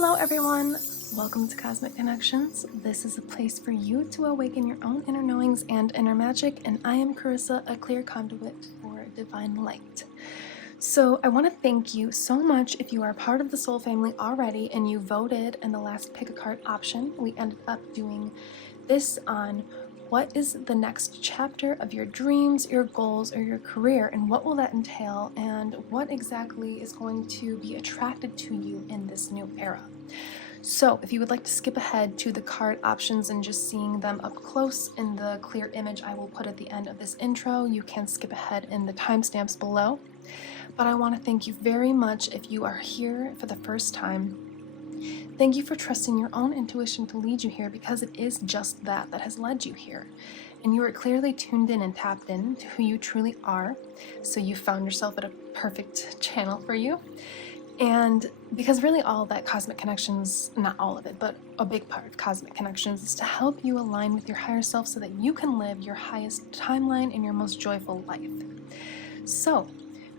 Hello everyone! Welcome to Cosmic Connections. This is a place for you to awaken your own inner knowings and inner magic, and I am Carissa, a clear conduit for divine light. So I want to thank you so much if you are part of the soul family already and you voted in the last pick a card option. We ended up doing this on what is the next chapter of your dreams, your goals, or your career, and what will that entail, and what exactly is going to be attracted to you in this new era. So if you would like to skip ahead to the card options and just seeing them up close in the clear image I will put at the end of this intro, you can skip ahead in the timestamps below. But I want to thank you very much if you are here for the first time. Thank you for trusting your own intuition to lead you here, because it is just that has led you here. And you are clearly tuned in and tapped in to who you truly are. So you found yourself at a perfect channel for you. And because really all that Cosmic Connections, not all of it, but a big part of Cosmic Connections is to help you align with your higher self so that you can live your highest timeline and your most joyful life. So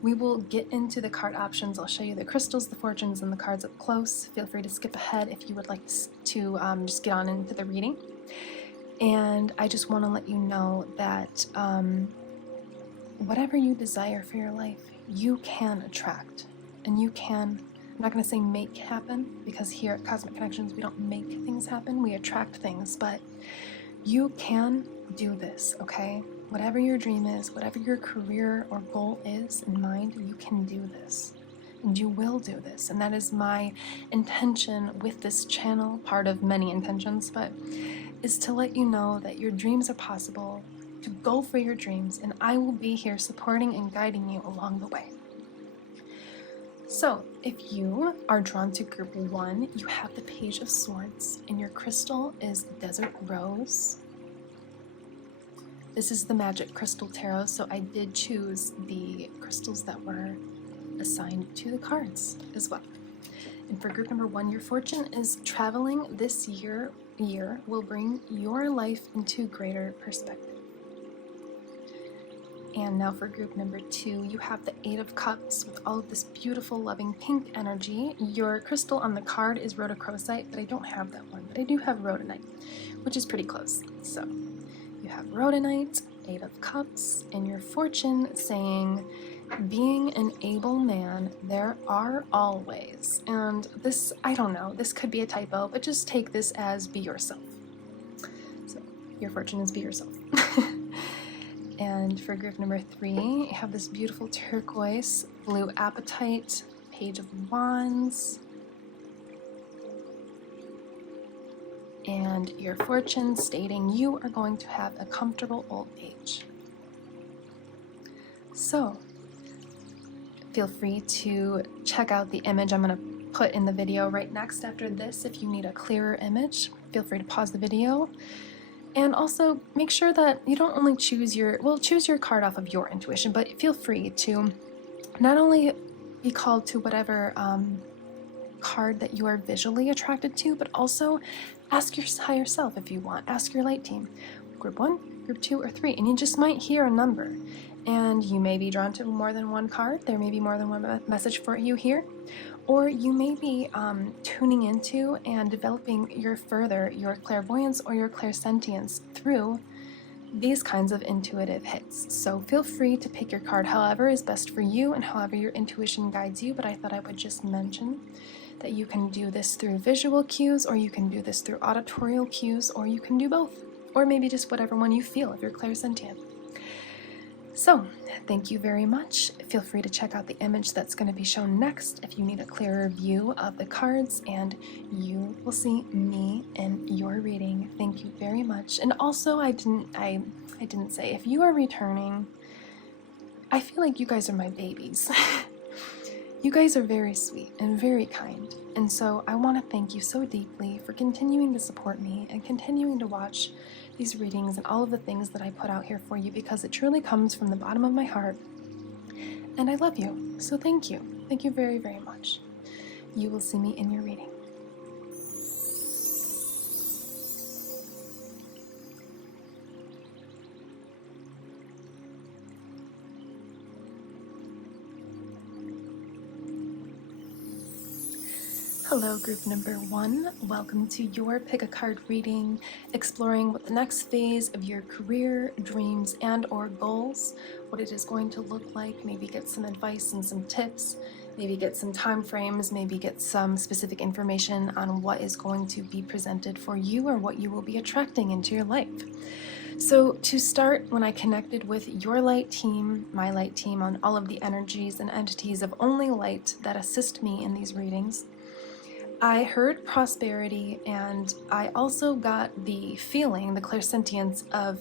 we will get into the card options. I'll show you the crystals, the fortunes, and the cards up close. Feel free to skip ahead if you would like to just get on into the reading. And I just want to let you know that whatever you desire for your life, you can attract. And you can, I'm not going to say make happen, because here at Cosmic Connections we don't make things happen, we attract things, but you can do this, okay? Whatever your dream is, whatever your career or goal is in mind, you can do this. And you will do this. And that is my intention with this channel, part of many intentions, but is to let you know that your dreams are possible, to go for your dreams, and I will be here supporting and guiding you along the way. So, if you are drawn to group 1, you have the Page of Swords, and your crystal is Desert Rose. This is the Magic Crystal Tarot, so I did choose the crystals that were assigned to the cards as well. And for group number 1, your fortune is traveling this year will bring your life into greater perspective. And now for group number 2, you have the 8 of Cups with all of this beautiful, loving pink energy. Your crystal on the card is rhodochrosite, but I don't have that one. But I do have rhodonite, which is pretty close. So you have rhodonite, 8 of Cups, and your fortune saying, being an able man, there are always. And this, I don't know, this could be a typo, but just take this as be yourself. So your fortune is be yourself. And for group number 3, you have this beautiful turquoise, blue apatite, Page of Wands, and your fortune stating you are going to have a comfortable old age. So feel free to check out the image I'm going to put in the video right next after this. If you need a clearer image, feel free to pause the video. And also make sure that you don't only choose your card off of your intuition, but feel free to not only be called to whatever card that you are visually attracted to, but also ask your higher self if you want. Ask your light team, group 1, group 2, or 3, and you just might hear a number. And you may be drawn to more than one card. There may be more than one message for you here. Or you may be tuning into and developing your clairvoyance or your clairsentience through these kinds of intuitive hits. So feel free to pick your card however is best for you and however your intuition guides you, but I thought I would just mention that you can do this through visual cues, or you can do this through auditorial cues, or you can do both. Or maybe just whatever one you feel if you're clairsentient. So, thank you very much. Feel free to check out the image that's going to be shown next if you need a clearer view of the cards, and you will see me in your reading. Thank you very much. And also, I didn't say, if you are returning, I feel like you guys are my babies. You guys are very sweet and very kind, and so I want to thank you so deeply for continuing to support me and continuing to watch these readings and all of the things that I put out here for you, because it truly comes from the bottom of my heart, and I love you. So thank you. Thank you very, very much. You will see me in your reading. Hello, group number 1. Welcome to your pick a card reading, exploring what the next phase of your career, dreams, and or goals, what it is going to look like, maybe get some advice and some tips, maybe get some time frames, maybe get some specific information on what is going to be presented for you or what you will be attracting into your life. So to start, when I connected with your light team, my light team, on all of the energies and entities of only light that assist me in these readings, I heard prosperity, and I also got the feeling, the clairsentience of,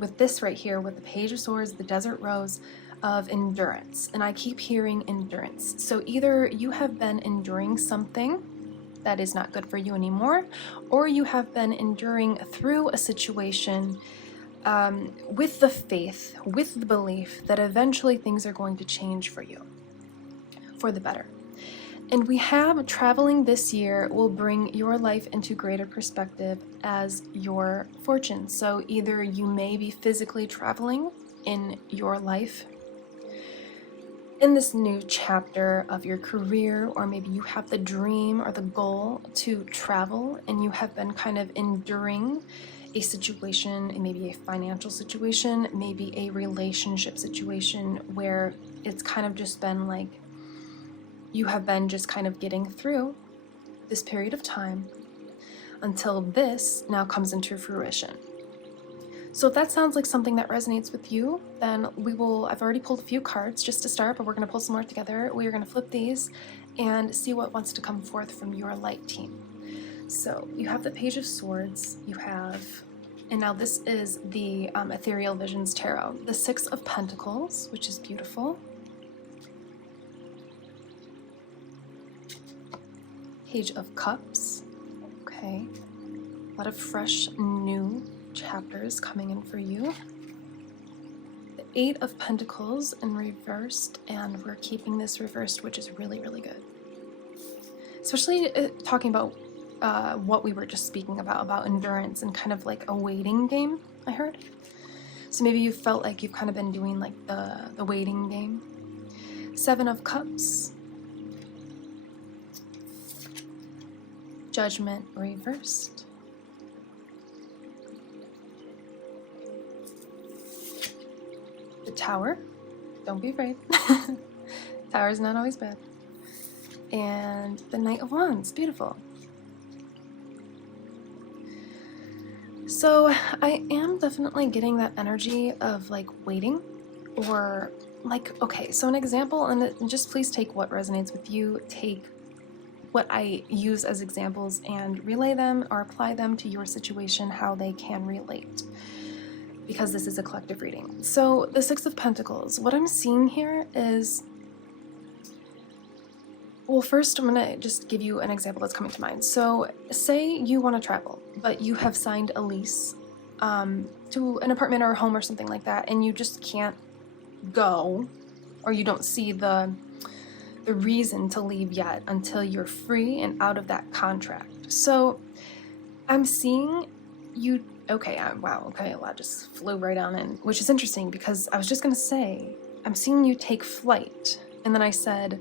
with this right here, with the Page of Swords, the Desert Rose, of endurance. And I keep hearing endurance. So either you have been enduring something that is not good for you anymore, or you have been enduring through a situation with the faith, with the belief that eventually things are going to change for you, for the better. And we have traveling this year will bring your life into greater perspective as your fortune. So either you may be physically traveling in your life in this new chapter of your career, or maybe you have the dream or the goal to travel and you have been kind of enduring a situation, maybe a financial situation, maybe a relationship situation where it's kind of just been like, you have been just kind of getting through this period of time until this now comes into fruition. So if that sounds like something that resonates with you, then I've already pulled a few cards just to start, but we're going to pull some more together. We are going to flip these and see what wants to come forth from your light team. So you have the Page of Swords, and now this is the Ethereal Visions Tarot, the Six of Pentacles, which is beautiful. Page of Cups, okay, a lot of fresh new chapters coming in for you. The Eight of Pentacles in reversed, and we're keeping this reversed, which is really, really good. Especially talking about what we were just speaking about endurance and kind of like a waiting game, I heard. So maybe you felt like you've kind of been doing like the waiting game. Seven of Cups. Judgment reversed. The Tower. Don't be afraid. Tower is not always bad. And the Knight of Wands. Beautiful. So I am definitely getting that energy of like waiting, or like, okay, so an example, and just please take what resonates with you, take what I use as examples and relay them or apply them to your situation, how they can relate, because this is a collective reading. So the Six of Pentacles, what I'm seeing here is, well, first I'm gonna just give you an example that's coming to mind. So say you want to travel, but you have signed a lease to an apartment or a home or something like that, and you just can't go, or you don't see the reason to leave yet until you're free and out of that contract. So I'm seeing you, okay, wow, okay, a lot just flew right on in, which is interesting because I was just gonna say, I'm seeing you take flight, and then I said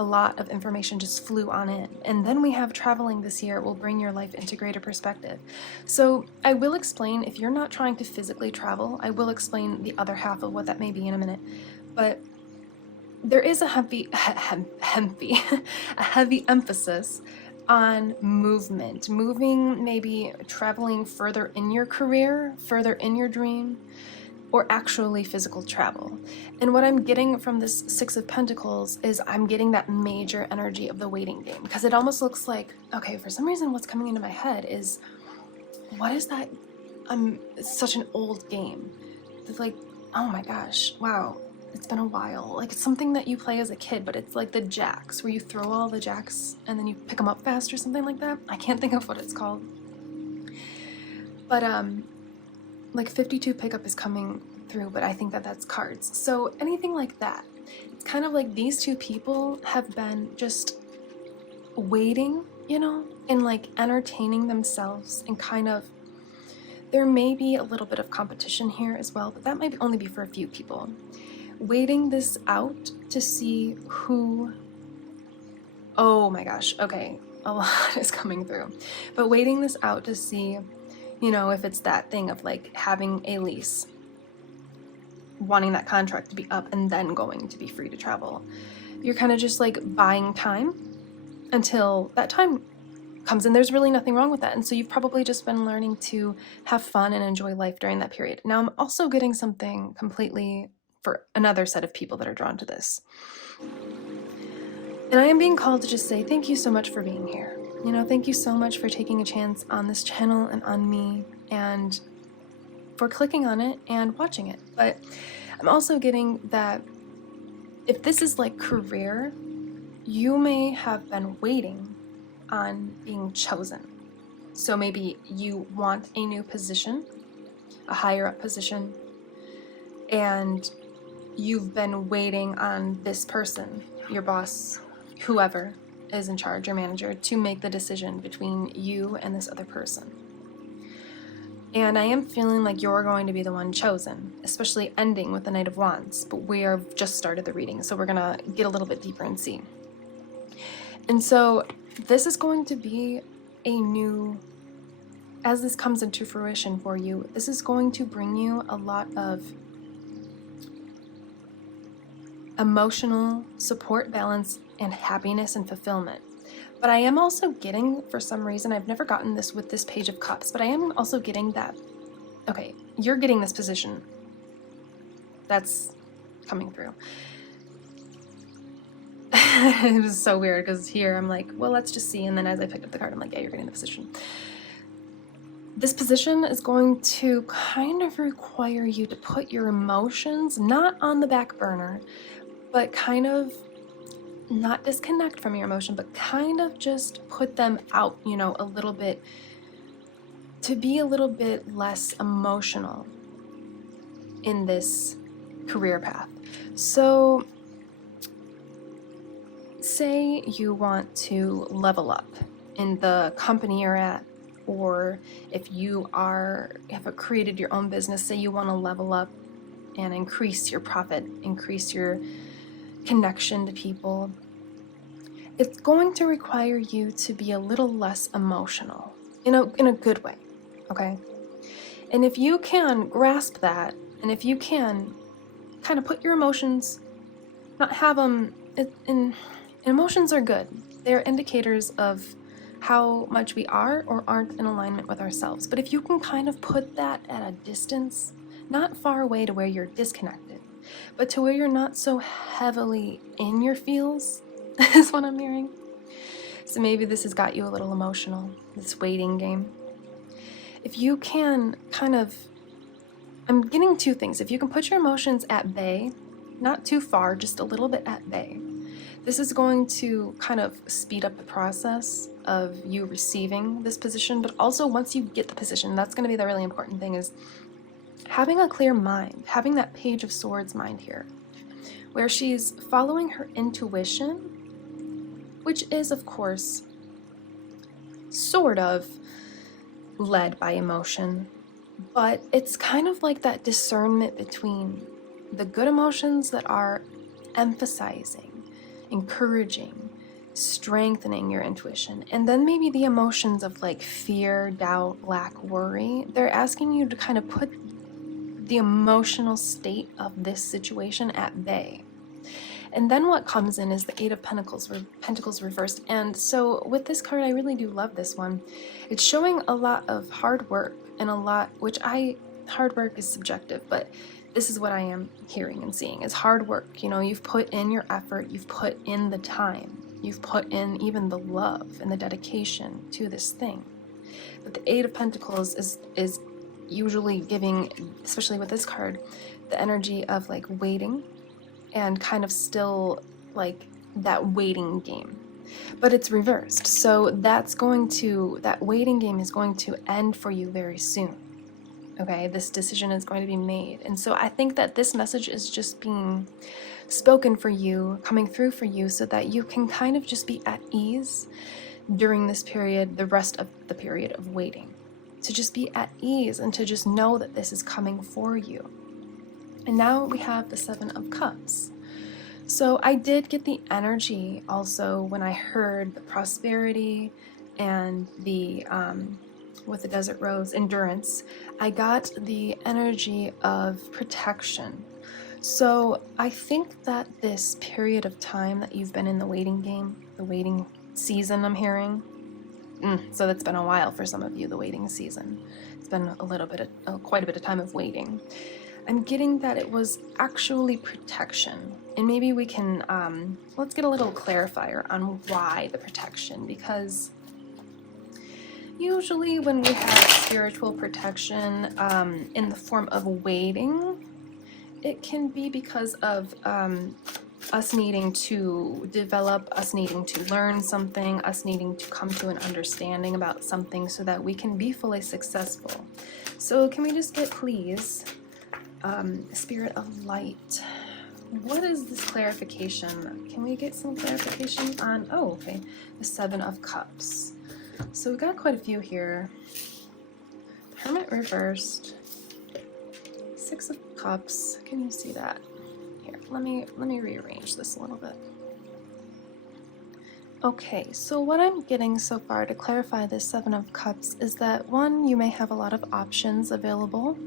a lot of information just flew on in. And then we have traveling this year will bring your life into greater perspective. So I will explain, if you're not trying to physically travel, I will explain the other half of what that may be in a minute. But there is a heavy emphasis on movement, moving, maybe traveling further in your career, further in your dream, or actually physical travel. And what I'm getting from this Six of Pentacles is I'm getting that major energy of the waiting game, because it almost looks like, okay, for some reason what's coming into my head is, what is that? It's such an old game. It's like, oh my gosh, wow. It's been a while. Like, it's something that you play as a kid, but it's like the jacks, where you throw all the jacks and then you pick them up fast or something like that. I can't think of what it's called. But like 52 pickup is coming through, but I think that that's cards. So anything like that. It's kind of like these two people have been just waiting, you know, and like entertaining themselves, and kind of, there may be a little bit of competition here as well, but that might only be for a few people. Waiting this out to see who, oh my gosh, okay, a lot is coming through. But waiting this out to see, you know, if it's that thing of like having a lease, wanting that contract to be up and then going to be free to travel. You're kind of just like buying time until that time comes, and there's really nothing wrong with that. And so you've probably just been learning to have fun and enjoy life during that period. Now I'm also getting something completely for another set of people that are drawn to this. And I am being called to just say thank you so much for being here. You know, thank you so much for taking a chance on this channel and on me, and for clicking on it and watching it. But I'm also getting that if this is like career, you may have been waiting on being chosen. So maybe you want a new position, a higher up position, and you've been waiting on this person, your boss, whoever is in charge, your manager, to make the decision between you and this other person. And I am feeling like you're going to be the one chosen, especially ending with the Knight of Wands, but we have just started the reading, so we're gonna get a little bit deeper and see. And so this is going to be a new, as this comes into fruition for you, this is going to bring you a lot of emotional support, balance, and happiness and fulfillment. But I am also getting, for some reason, I've never gotten this with this Page of Cups, but I am also getting that, okay, you're getting this position. That's coming through. It was so weird because here I'm like, well, let's just see. And then as I picked up the card, I'm like, yeah, you're getting the position. This position is going to kind of require you to put your emotions not on the back burner, but kind of not disconnect from your emotion, but kind of just put them out, you know, a little bit, to be a little bit less emotional in this career path. So say you want to level up in the company you're at, or if you have created your own business, say you want to level up and increase your profit, increase your connection to people, it's going to require you to be a little less emotional, in a good way, okay? And if you can grasp that, and if you can kind of put your emotions, not have them, emotions are good. They're indicators of how much we are or aren't in alignment with ourselves. But if you can kind of put that at a distance, not far away to where you're disconnected, but to where you're not so heavily in your feels, is what I'm hearing. So maybe this has got you a little emotional, this waiting game. If you can kind of, I'm getting two things. If you can put your emotions at bay, not too far, just a little bit at bay, this is going to kind of speed up the process of you receiving this position. But also once you get the position, that's going to be the really important thing, is having a clear mind, having that Page of Swords mind here, where she's following her intuition, which is, of course, sort of led by emotion, but it's kind of like that discernment between the good emotions that are emphasizing, encouraging, strengthening your intuition, and then maybe the emotions of like fear, doubt, lack, worry. They're asking you to kind of put the emotional state of this situation at bay. And then what comes in is the Eight of Pentacles reversed. And so with this card, I really do love this one. It's showing a lot of hard work, and a lot, hard work is subjective, but this is what I am hearing and seeing, is hard work. You know, you've put in your effort, you've put in the time, you've put in even the love and the dedication to this thing. But the Eight of Pentacles is usually giving, especially with this card, the energy of like waiting, and kind of still like that waiting game. But it's reversed. So that waiting game is going to end for you very soon. Okay, this decision is going to be made. And so I think that this message is just being spoken for you, coming through for you, so that you can kind of just be at ease during this period, the rest of the period of waiting. To just be at ease and to just know that this is coming for you. And now we have the Seven of Cups. So I did get the energy also when I heard the prosperity and the, with the Desert Rose, endurance. I got the energy of protection. So I think that this period of time that you've been in the waiting game, the waiting season, I'm hearing, so that's been a while for some of you, the waiting season. It's been a little bit of, quite a bit of time of waiting. I'm getting that it was actually protection. And maybe we can, let's get a little clarifier on why the protection, because usually when we have spiritual protection in the form of waiting, it can be because of us needing to develop, us needing to learn something, us needing to come to an understanding about something so that we can be fully successful. So can we just get, please, Spirit of Light, what is this clarification? Can we get some clarification on, oh, okay, the Seven of Cups. So we got quite a few here. Hermit reversed, Six of Cups. Can you see that? Here, let me rearrange this a little bit. Okay, so what I'm getting so far to clarify this Seven of Cups is that, one, you may have a lot of options available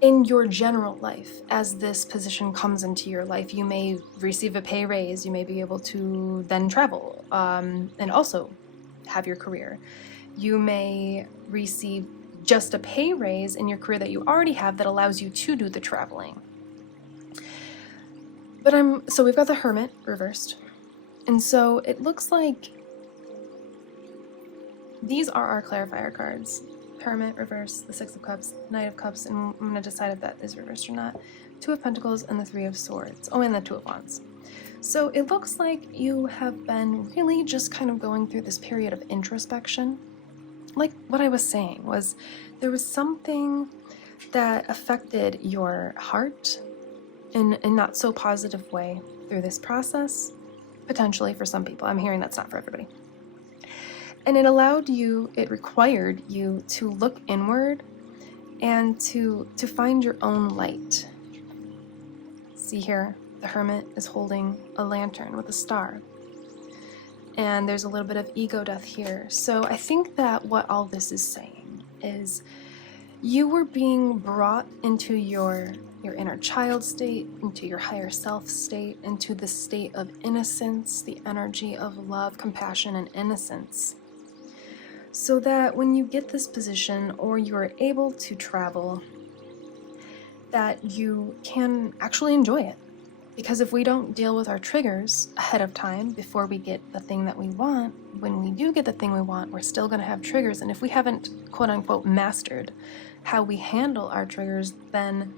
in your general life. As this position comes into your life, you may receive a pay raise, you may be able to then travel, and also have your career. You may receive just a pay raise in your career that you already have that allows you to do the traveling. But so we've got the Hermit reversed. And so it looks like these are our clarifier cards. Hermit reversed, the Six of Cups, Knight of Cups, and I'm going to decide if that is reversed or not. Two of Pentacles and the Three of Swords. Oh, and the Two of Wands. So it looks like you have been really just kind of going through this period of introspection. Like what I was saying was, there was something that affected your heart in a not so positive way through this process, potentially for some people. I'm hearing that's not for everybody. And it required you to look inward and to find your own light. See here, the Hermit is holding a lantern with a star. And there's a little bit of ego death here. So I think that what all this is saying is you were being brought into your inner child state, into your higher self state, into the state of innocence, the energy of love, compassion, and innocence. So that when you get this position or you're able to travel, that you can actually enjoy it. Because if we don't deal with our triggers ahead of time before we get the thing that we want, when we do get the thing we want, we're still going to have triggers. And if we haven't, quote unquote, mastered how we handle our triggers, then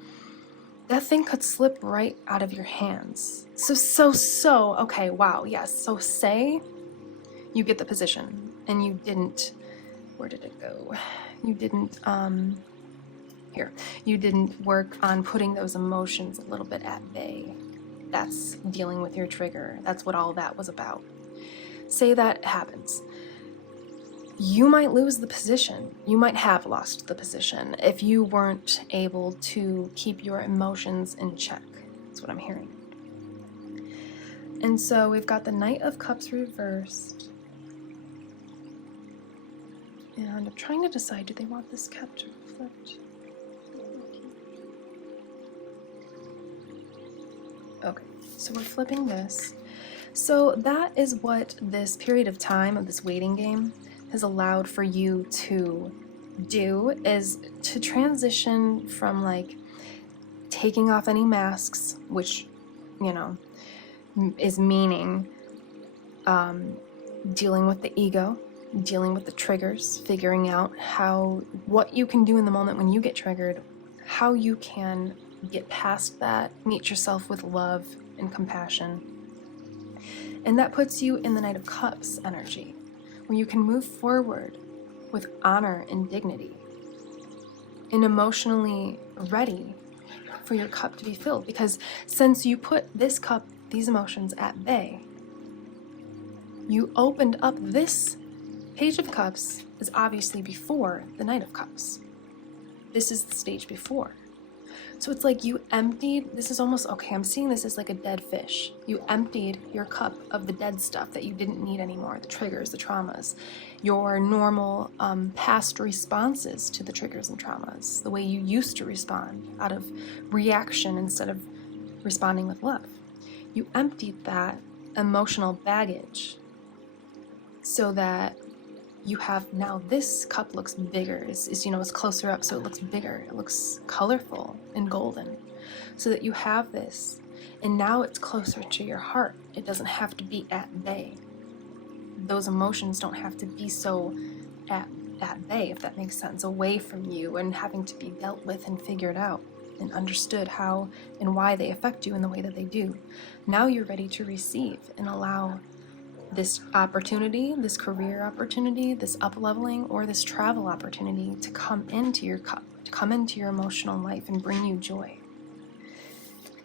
that thing could slip right out of your hands. So, okay, wow, yes. So say you get the position and you didn't, where did it go? You didn't, you didn't work on putting those emotions a little bit at bay. That's dealing with your trigger. That's what all that was about. Say that happens. You might lose the position. You might have lost the position if you weren't able to keep your emotions in check. That's what I'm hearing. And so we've got the Knight of Cups reversed. And I'm trying to decide, do they want this kept or flipped? Okay, so we're flipping this. So that is what this period of time of this waiting game has allowed for you to do, is to transition from like taking off any masks, which, you know, is meaning dealing with the ego, dealing with the triggers, figuring out what you can do in the moment when you get triggered, how you can get past that, meet yourself with love and compassion. And that puts you in the Knight of Cups energy, where you can move forward with honor and dignity and emotionally ready for your cup to be filled. Because since you put this cup, these emotions at bay, you opened up this Page of Cups is obviously before the Knight of Cups. This is the stage before. So it's like you emptied, this is almost, okay, I'm seeing this as like a dead fish. You emptied your cup of the dead stuff that you didn't need anymore, the triggers, the traumas, your normal past responses to the triggers and traumas, the way you used to respond out of reaction instead of responding with love. You emptied that emotional baggage so that you have now, this cup looks bigger, is it's closer up, so it looks bigger, it looks colorful and golden, so that you have this, and now it's closer to your heart. It doesn't have to be at bay. Those emotions don't have to be so at bay, if that makes sense, away from you and having to be dealt with and figured out and understood how and why they affect you in the way that they do. Now you're ready to receive and allow this opportunity, this career opportunity, this up-leveling, or this travel opportunity to come into your cup, to come into your emotional life and bring you joy.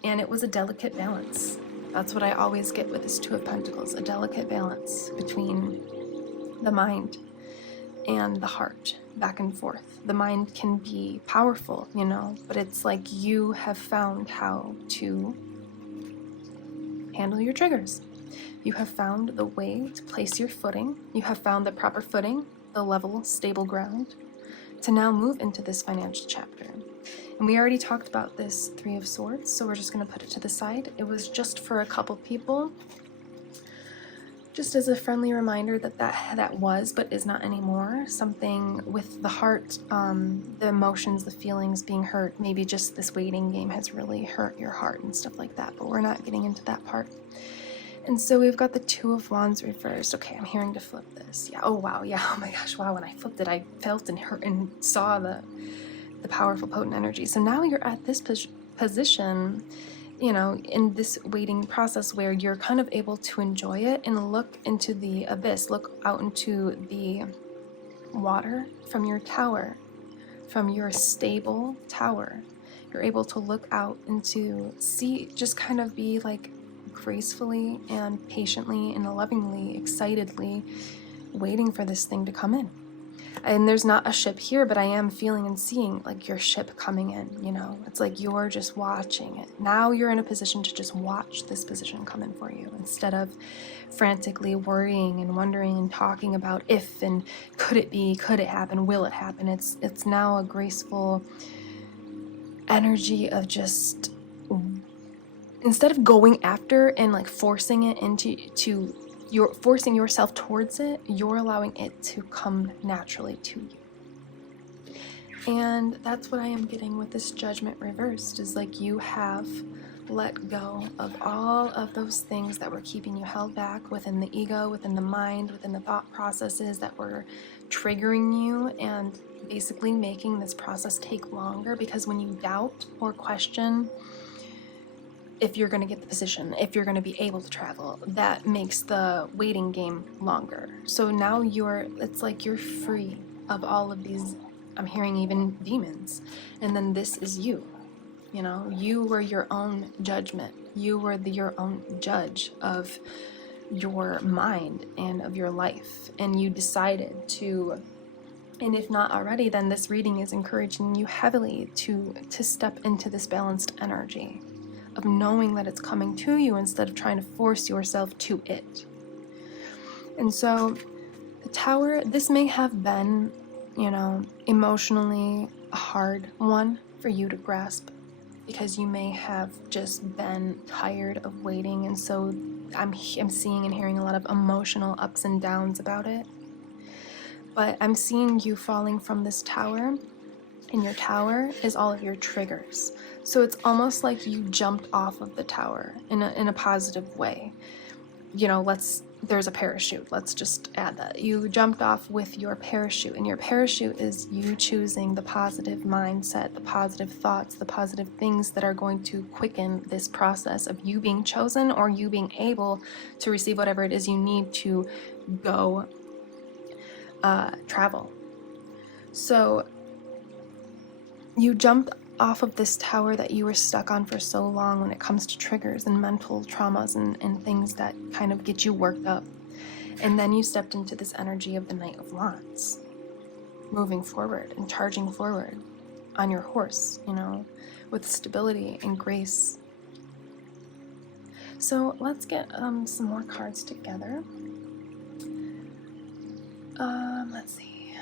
And it was a delicate balance. That's what I always get with this Two of Pentacles, a delicate balance between the mind and the heart, back and forth. The mind can be powerful, but it's like you have found how to handle your triggers. You have found the way to place your footing. You have found the proper footing, the level, stable ground, to now move into this financial chapter. And we already talked about this Three of Swords, so we're just going to put it to the side. It was just for a couple people, just as a friendly reminder that was, but is not anymore, something with the heart, the emotions, the feelings being hurt. Maybe just this waiting game has really hurt your heart and stuff like that, but we're not getting into that part. And so we've got the Two of Wands reversed. Okay, I'm hearing to flip this. Yeah, oh wow, yeah, oh my gosh, wow, when I flipped it, I felt and heard and saw the powerful, potent energy. So now you're at this position, in this waiting process where you're kind of able to enjoy it and look into the abyss, look out into the water from your tower, from your stable tower. You're able to look out into see, just kind of be like gracefully and patiently and lovingly, excitedly waiting for this thing to come in. And there's not a ship here, but I am feeling and seeing like your ship coming in, It's like you're just watching it. Now you're in a position to just watch this position come in for you, instead of frantically worrying and wondering and talking about if and could it be, could it happen, will it happen. It's now a graceful energy of just, instead of going after and like forcing it you're forcing yourself towards it, you're allowing it to come naturally to you. And that's what I am getting with this Judgment reversed, is like you have let go of all of those things that were keeping you held back within the ego, within the mind, within the thought processes that were triggering you and basically making this process take longer. Because when you doubt or question if you're going to get the position, if you're going to be able to travel, that makes the waiting game longer. So now it's like you're free of all of these, I'm hearing even demons. And then this is you. You were your own judgment. You were your own judge of your mind and of your life. And you decided to, and if not already, then this reading is encouraging you heavily to step into this balanced energy of knowing that it's coming to you instead of trying to force yourself to it. And so the Tower, this may have been, emotionally a hard one for you to grasp, because you may have just been tired of waiting. And so I'm seeing and hearing a lot of emotional ups and downs about it. But I'm seeing you falling from this tower, and your tower is all of your triggers. So it's almost like you jumped off of the tower in a positive way. There's a parachute. Let's just add that. You jumped off with your parachute, and your parachute is you choosing the positive mindset, the positive thoughts, the positive things that are going to quicken this process of you being chosen, or you being able to receive whatever it is you need to go travel. So you jumped off of this tower that you were stuck on for so long when it comes to triggers and mental traumas and things that kind of get you worked up. And then you stepped into this energy of the Knight of Wands, moving forward and charging forward. on your horse, you know, with stability and grace. So let's get some more cards together. Let's see.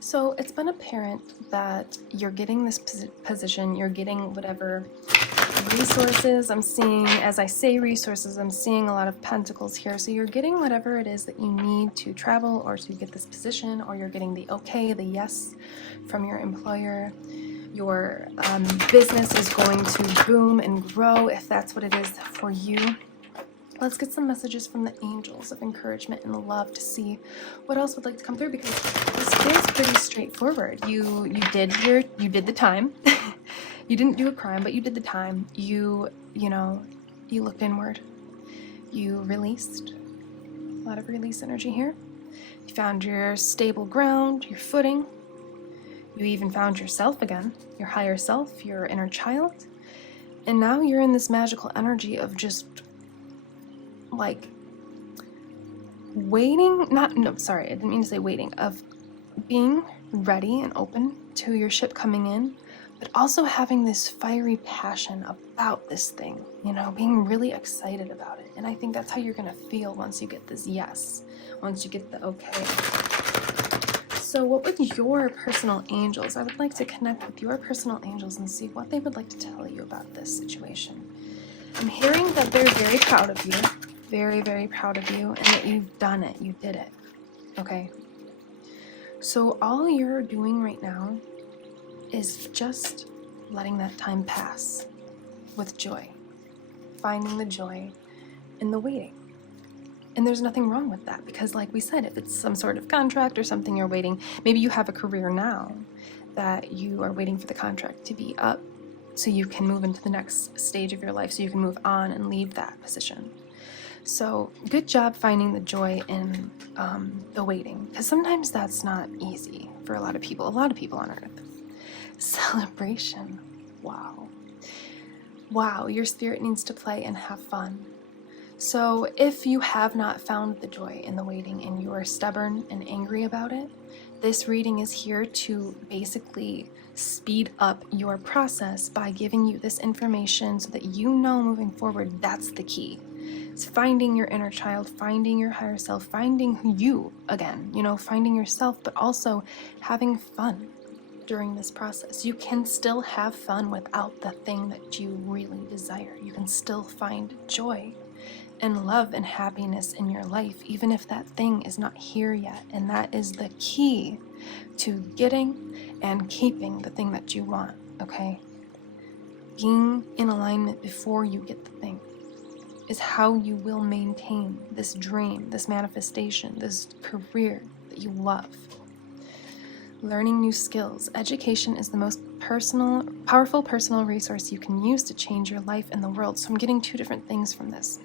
So it's been apparent that you're getting this position, you're getting whatever resources. I'm seeing, as I say resources, I'm seeing a lot of pentacles here. So you're getting whatever it is that you need to travel or to get this position, or you're getting the okay, the yes from your employer. Your business is going to boom and grow if that's what it is for you. Let's get some messages from the angels of encouragement and love to see what else would like to come through, because this feels pretty straightforward. You did the time. You didn't do a crime, but you did the time. You looked inward. You released. A lot of release energy here. You found your stable ground, your footing. You even found yourself again, your higher self, your inner child. And now you're in this magical energy of just like waiting, I didn't mean to say waiting, of being ready and open to your ship coming in, but also having this fiery passion about this thing, you know, being really excited about it. And I think that's how you're going to feel once you get this yes, once you get the okay. So what would your personal angels, I would like to connect with your personal angels and see what they would like to tell you about this situation. I'm hearing that they're very proud of you, very, very proud of you, and that you've done it, you did it, okay? So all you're doing right now is just letting that time pass with joy, finding the joy in the waiting. And there's nothing wrong with that, because like we said, if it's some sort of contract or something you're waiting, maybe you have a career now that you are waiting for the contract to be up so you can move into the next stage of your life, so you can move on and leave that position. So good job finding the joy in the waiting, because sometimes that's not easy for a lot of people on earth. Celebration. Wow, your spirit needs to play and have fun. So if you have not found the joy in the waiting and you are stubborn and angry about it, this reading is here to basically speed up your process by giving you this information so that you know moving forward that's the key. It's finding your inner child, finding your higher self, finding you again, you know, finding yourself, but also having fun during this process. You can still have fun without the thing that you really desire. You can still find joy and love and happiness in your life, even if that thing is not here yet. And that is the key to getting and keeping the thing that you want, okay? Being in alignment before you get the thing is how you will maintain this dream, this manifestation, this career that you love. Learning new skills. Education is the most powerful personal resource you can use to change your life and the world. So I'm getting two different things from this.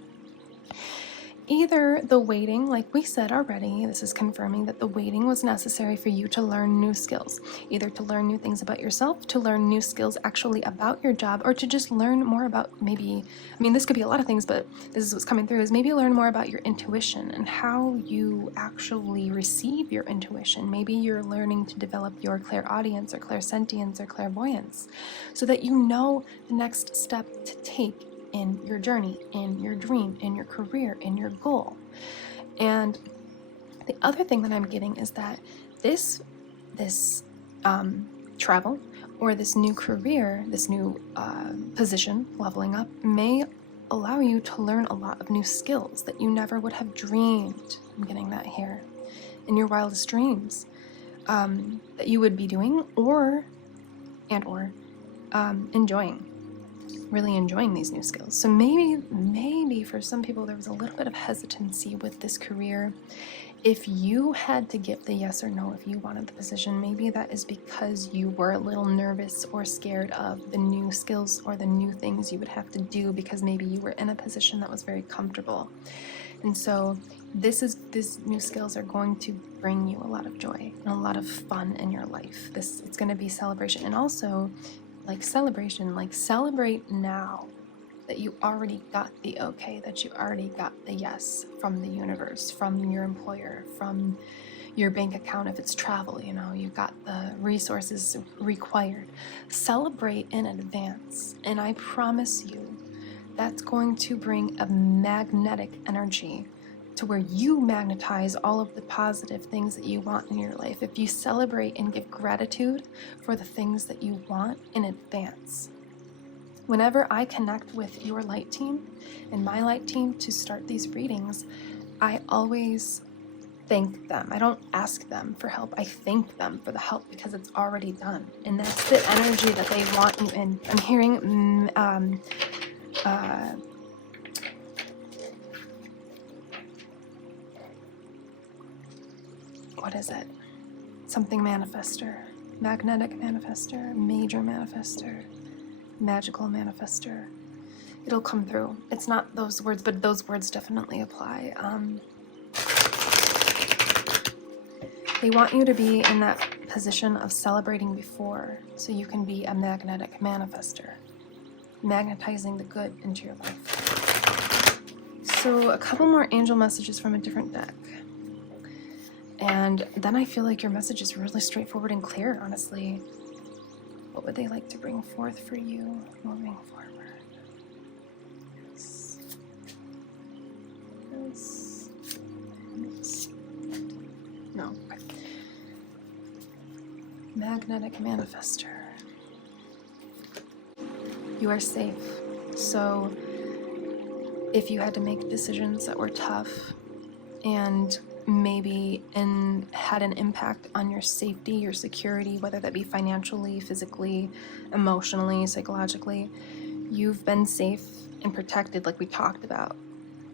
Either the waiting, like we said already, this is confirming that the waiting was necessary for you to learn new skills, either to learn new things about yourself, to learn new skills actually about your job, or to just learn more about this could be a lot of things, but this is what's coming through, is maybe learn more about your intuition and how you actually receive your intuition. Maybe you're learning to develop your clairaudience or clairsentience or clairvoyance so that you know the next step to take in your journey, in your dream, in your career, in your goal. And the other thing that I'm getting is that this travel or this new career, this new position, leveling up, may allow you to learn a lot of new skills that you never would have dreamed, I'm getting that here, in your wildest dreams, that you would be doing or enjoying. Really enjoying these new skills. So maybe for some people there was a little bit of hesitancy with this career. If you had to give the yes or no if you wanted the position, maybe that is because you were a little nervous or scared of the new skills or the new things you would have to do, because maybe you were in a position that was very comfortable. And so these new skills are going to bring you a lot of joy and a lot of fun in your life. It's going to be celebration, and also celebrate now that you already got the okay, that you already got the yes from the universe, from your employer, from your bank account if it's travel, you know, you got the resources required. Celebrate in advance, and I promise you that's going to bring a magnetic energy to where you magnetize all of the positive things that you want in your life. If you celebrate and give gratitude for the things that you want in advance. Whenever I connect with your light team and my light team to start these readings, I always thank them. I don't ask them for help. I thank them for the help because it's already done. And that's the energy that they want you in. I'm hearing what is it? Something manifester. Magnetic manifester. Major manifester. Magical manifester. It'll come through. It's not those words, but those words definitely apply. They want you to be in that position of celebrating before, so you can be a magnetic manifester, magnetizing the good into your life. So a couple more angel messages from a different deck. And then I feel like your message is really straightforward and clear, honestly. What would they like to bring forth for you moving forward? No. Magnetic manifester. You are safe. So if you had to make decisions that were tough and maybe had an impact on your safety, your security, whether that be financially, physically, emotionally, psychologically, you've been safe and protected, like we talked about,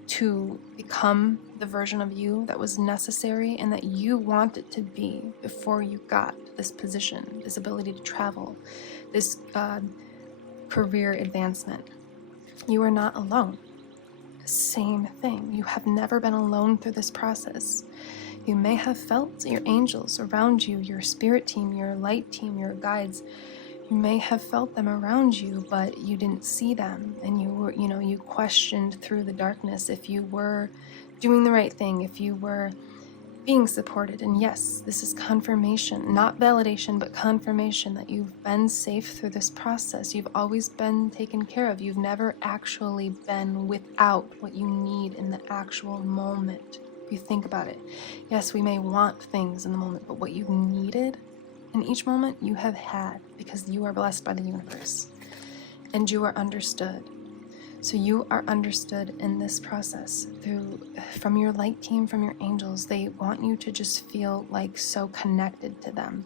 to become the version of you that was necessary and that you wanted to be before you got this position, this ability to travel, this career advancement. You are not alone. Same thing. You have never been alone through this process. You may have felt your angels around you, your spirit team, your light team, your guides. You may have felt them around you, but you didn't see them, and you were, you questioned through the darkness if you were doing the right thing, if you were being supported. And yes, this is confirmation, not validation, but confirmation that you've been safe through this process. You've always been taken care of. You've never actually been without what you need in the actual moment. If you think about it, yes, we may want things in the moment, but what you needed in each moment you have had, because you are blessed by the universe and you are understood. So you are understood in this process from your light team, from your angels. They want you to just feel like so connected to them.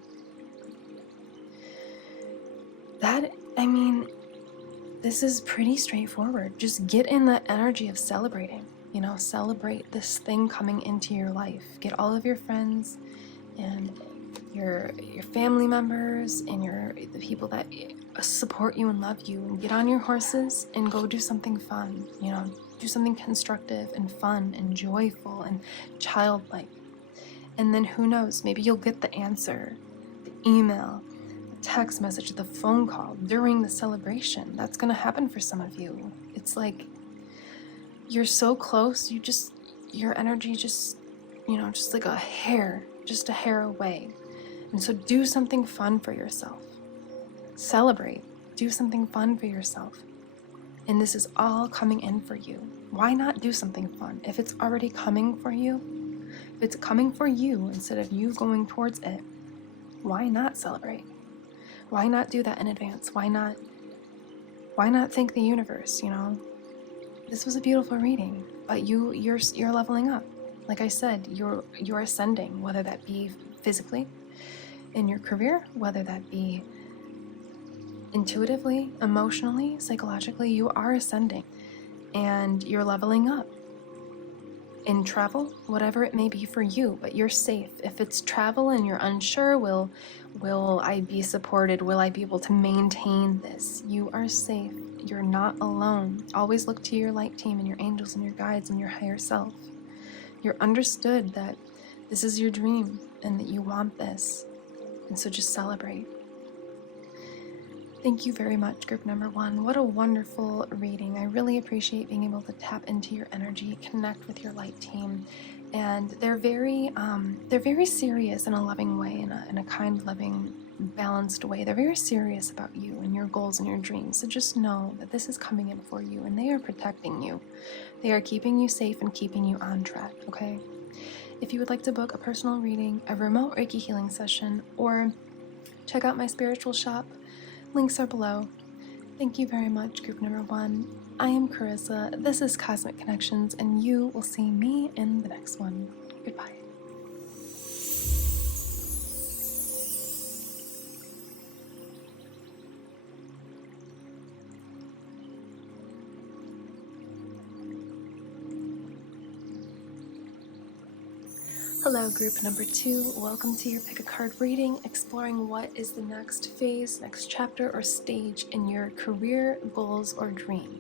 This is pretty straightforward. Just get in that energy of celebrating, celebrate this thing coming into your life. Get all of your friends and your family members and the people that support you and love you, and get on your horses and go do something fun, do something constructive and fun and joyful and childlike. And then who knows, maybe you'll get the answer, the email, the text message, the phone call during the celebration. That's going to happen for some of you. It's like you're so close, your energy just like a hair away. And so do something fun for yourself. Celebrate. Do something fun for yourself. And this is all coming in for you. Why not do something fun? If it's already coming for you, if it's coming for you instead of you going towards it, why not celebrate? Why not do that in advance? Why not thank the universe, This was a beautiful reading, but you're leveling up. Like I said, you're ascending, whether that be physically, in your career, whether that be intuitively, emotionally, psychologically, you are ascending and you're leveling up. In travel, whatever it may be for you, but you're safe. If it's travel and you're unsure, will I be supported? Will I be able to maintain this? You are safe. You're not alone. Always look to your light team and your angels and your guides and your higher self. You're understood that this is your dream and that you want this. And so just celebrate. Thank you very much, group number 1. What a wonderful reading. I really appreciate being able to tap into your energy, connect with your light team, and they're very serious in a loving way, in a kind, loving, balanced way. They're very serious about you and your goals and your dreams. So just know that this is coming in for you, and they are protecting you. They are keeping you safe and keeping you on track, okay? If you would like to book a personal reading, a remote Reiki healing session, or check out my spiritual shop, links are below. Thank you very much, group number 1. I am Carissa, this is Cosmic Connections, and you will see me in the next one. Goodbye. Hello, group number 2. Welcome to your pick a card reading, exploring what is the next phase, next chapter, or stage in your career, goals, or dream.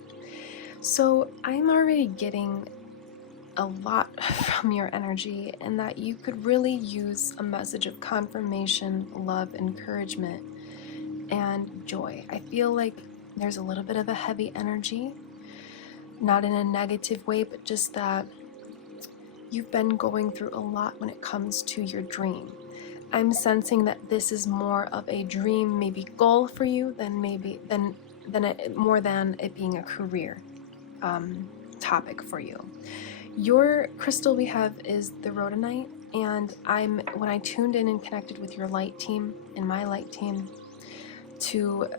So I'm already getting a lot from your energy, and that you could really use a message of confirmation, love, encouragement, and joy. I feel like there's a little bit of a heavy energy, not in a negative way, but just that you've been going through a lot when it comes to your dream. I'm sensing that this is more of a dream, maybe goal for you, than more than it being a career topic for you. Your crystal we have is the rhodonite, and when I tuned in and connected with your light team and my light team to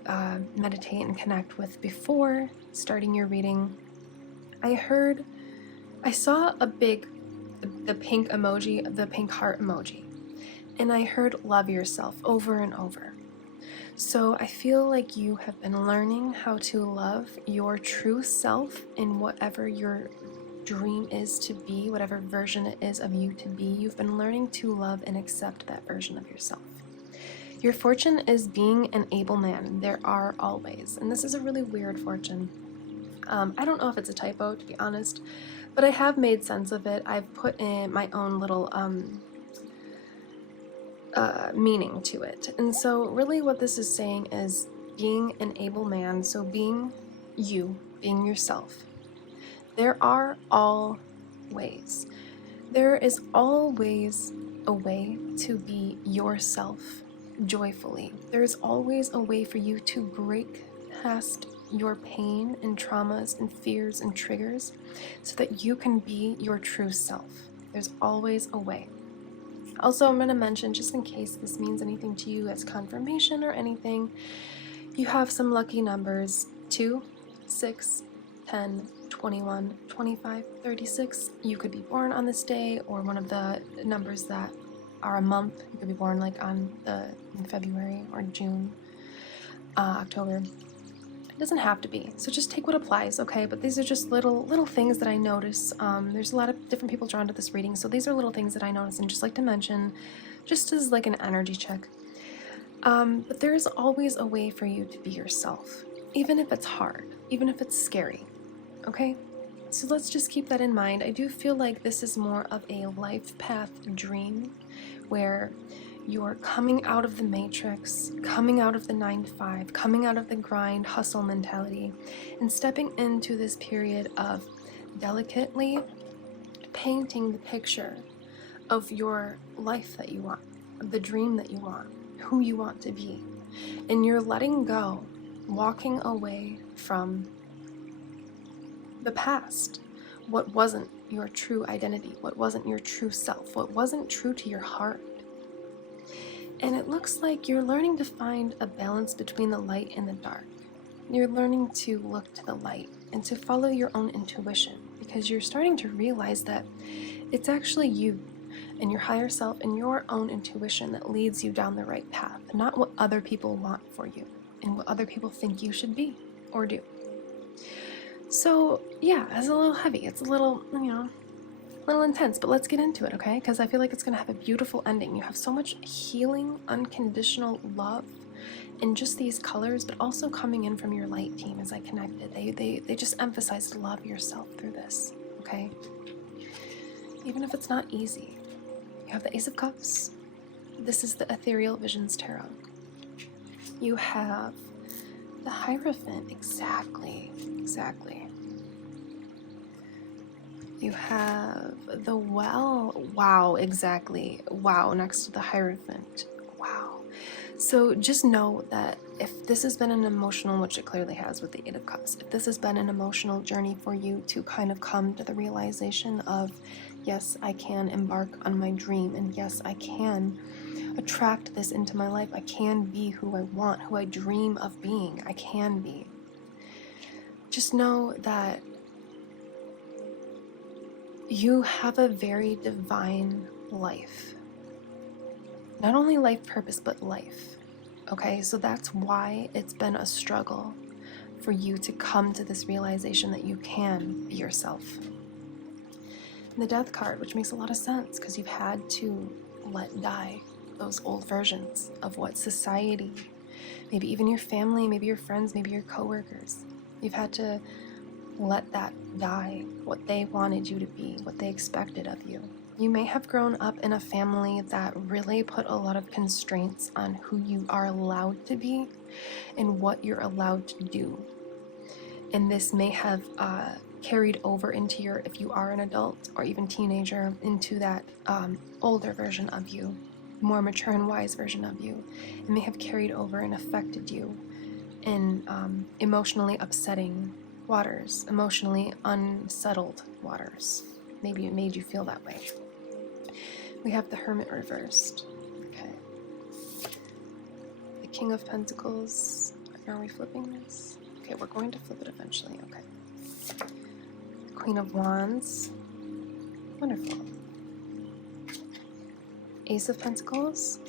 meditate and connect with before starting your reading, I saw the pink emoji, the pink heart emoji, and I heard love yourself over and over. So I feel like you have been learning how to love your true self in whatever your dream is to be, whatever version it is of you to be. You've been learning to love and accept that version of yourself. Your fortune is being an able man. There are always, and this is a really weird fortune. I don't know if it's a typo, to be honest, but I have made sense of it. I've put in my own little meaning to it. And so really what this is saying is being an able man, so being you, being yourself. There are all ways. There is always a way to be yourself joyfully. There is always a way for you to break past your pain and traumas and fears and triggers so that you can be your true self. There's always a way. Also, I'm going to mention, just in case this means anything to you as confirmation or anything, you have some lucky numbers: 2, 6, 10, 21, 25, 36. You could be born on this day, or one of the numbers that are a month. You could be born like in February or June, October. It doesn't have to be, so just take what applies, okay? But these are just little things that I notice. There's a lot of different people drawn to this reading, so these are little things that I notice and just like to mention, just as like an energy check. But there is always a way for you to be yourself, even if it's hard, even if it's scary, okay? So let's just keep that in mind. I do feel like this is more of a life path dream, where you're coming out of the matrix, coming out of the 9-to-5, coming out of the grind, hustle mentality, and stepping into this period of delicately painting the picture of your life that you want, of the dream that you want, who you want to be. And you're letting go, walking away from the past, what wasn't your true identity, what wasn't your true self, what wasn't true to your heart. And it looks like you're learning to find a balance between the light and the dark. You're learning to look to the light and to follow your own intuition, because you're starting to realize that it's actually you and your higher self and your own intuition that leads you down the right path, not what other people want for you and what other people think you should be or do. So yeah, it's a little heavy. It's a little, a little intense, but let's get into it, okay? Because I feel like it's going to have a beautiful ending. You have so much healing, unconditional love in just these colors, but also coming in from your light team as I connected. They just emphasized love yourself through this, okay? Even if it's not easy. You have the Ace of Cups. This is the Ethereal Visions Tarot. You have the Hierophant. Exactly. You have the Well. Wow, exactly. Wow, next to the Hierophant. Wow. So just know that if this has been an emotional, which it clearly has with the Eight of Cups, if this has been an emotional journey for you to kind of come to the realization of, yes, I can embark on my dream, and yes, I can attract this into my life. I can be who I want, who I dream of being. I can be. Just know that you have a very divine life. Not only life purpose, but life. Okay, so that's why it's been a struggle for you to come to this realization that you can be yourself. And the Death card, which makes a lot of sense because you've had to let die those old versions of what society, maybe even your family, maybe your friends, maybe your coworkers, you've had to let that die, what they wanted you to be, what they expected of you. You may have grown up in a family that really put a lot of constraints on who you are allowed to be and what you're allowed to do. And this may have carried over into your, if you are an adult or even teenager, into that older version of you, more mature and wise version of you. It may have carried over and affected you in emotionally upsetting waters, emotionally unsettled waters. Maybe it made you feel that way. We have the Hermit reversed. Okay. The King of Pentacles. Are we flipping this? Okay, we're going to flip it eventually. Okay. Queen of Wands. Wonderful. Ace of Pentacles.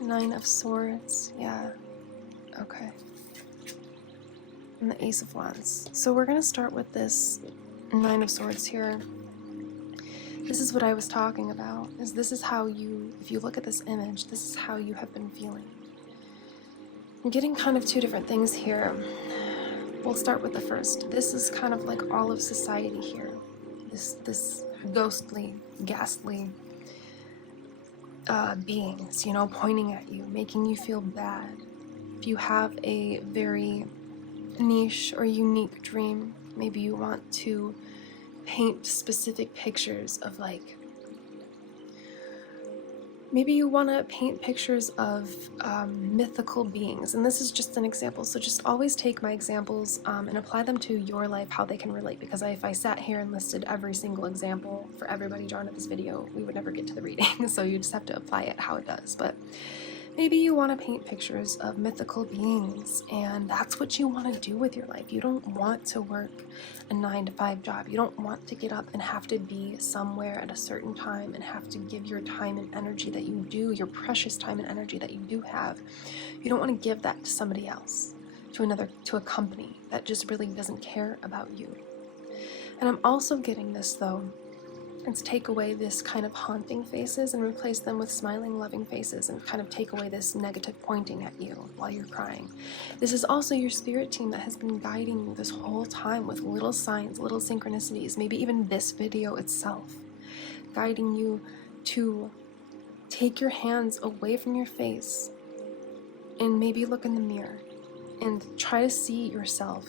Nine of Swords. Yeah. Okay. And the Ace of Wands. So we're going to start with this Nine of Swords here. This is what I was talking about. This is how you, if you look at this image, this is how you have been feeling. I'm getting kind of two different things here. We'll start with the first. This is kind of like all of society here. This ghostly, ghastly beings, you know, pointing at you, making you feel bad. If you have a very niche or unique dream, maybe you want to paint specific pictures of, like, maybe you want to paint pictures of mythical beings, and this is just an example, so just always take my examples and apply them to your life, how they can relate, because if I sat here and listed every single example for everybody drawn in this video, we would never get to the reading. So you just have to apply it how it does. But maybe you want to paint pictures of mythical beings, and that's what you want to do with your life. You don't want to work a 9-to-5 job. You don't want to get up and have to be somewhere at a certain time and have to give your time and energy that you do, your precious time and energy that you do have. You don't want to give that to somebody else, to a company that just really doesn't care about you. And I'm also getting this, though. Let's take away this kind of haunting faces and replace them with smiling, loving faces, and kind of take away this negative pointing at you while you're crying. This is also your spirit team that has been guiding you this whole time with little signs, little synchronicities, maybe even this video itself, guiding you to take your hands away from your face and maybe look in the mirror and try to see yourself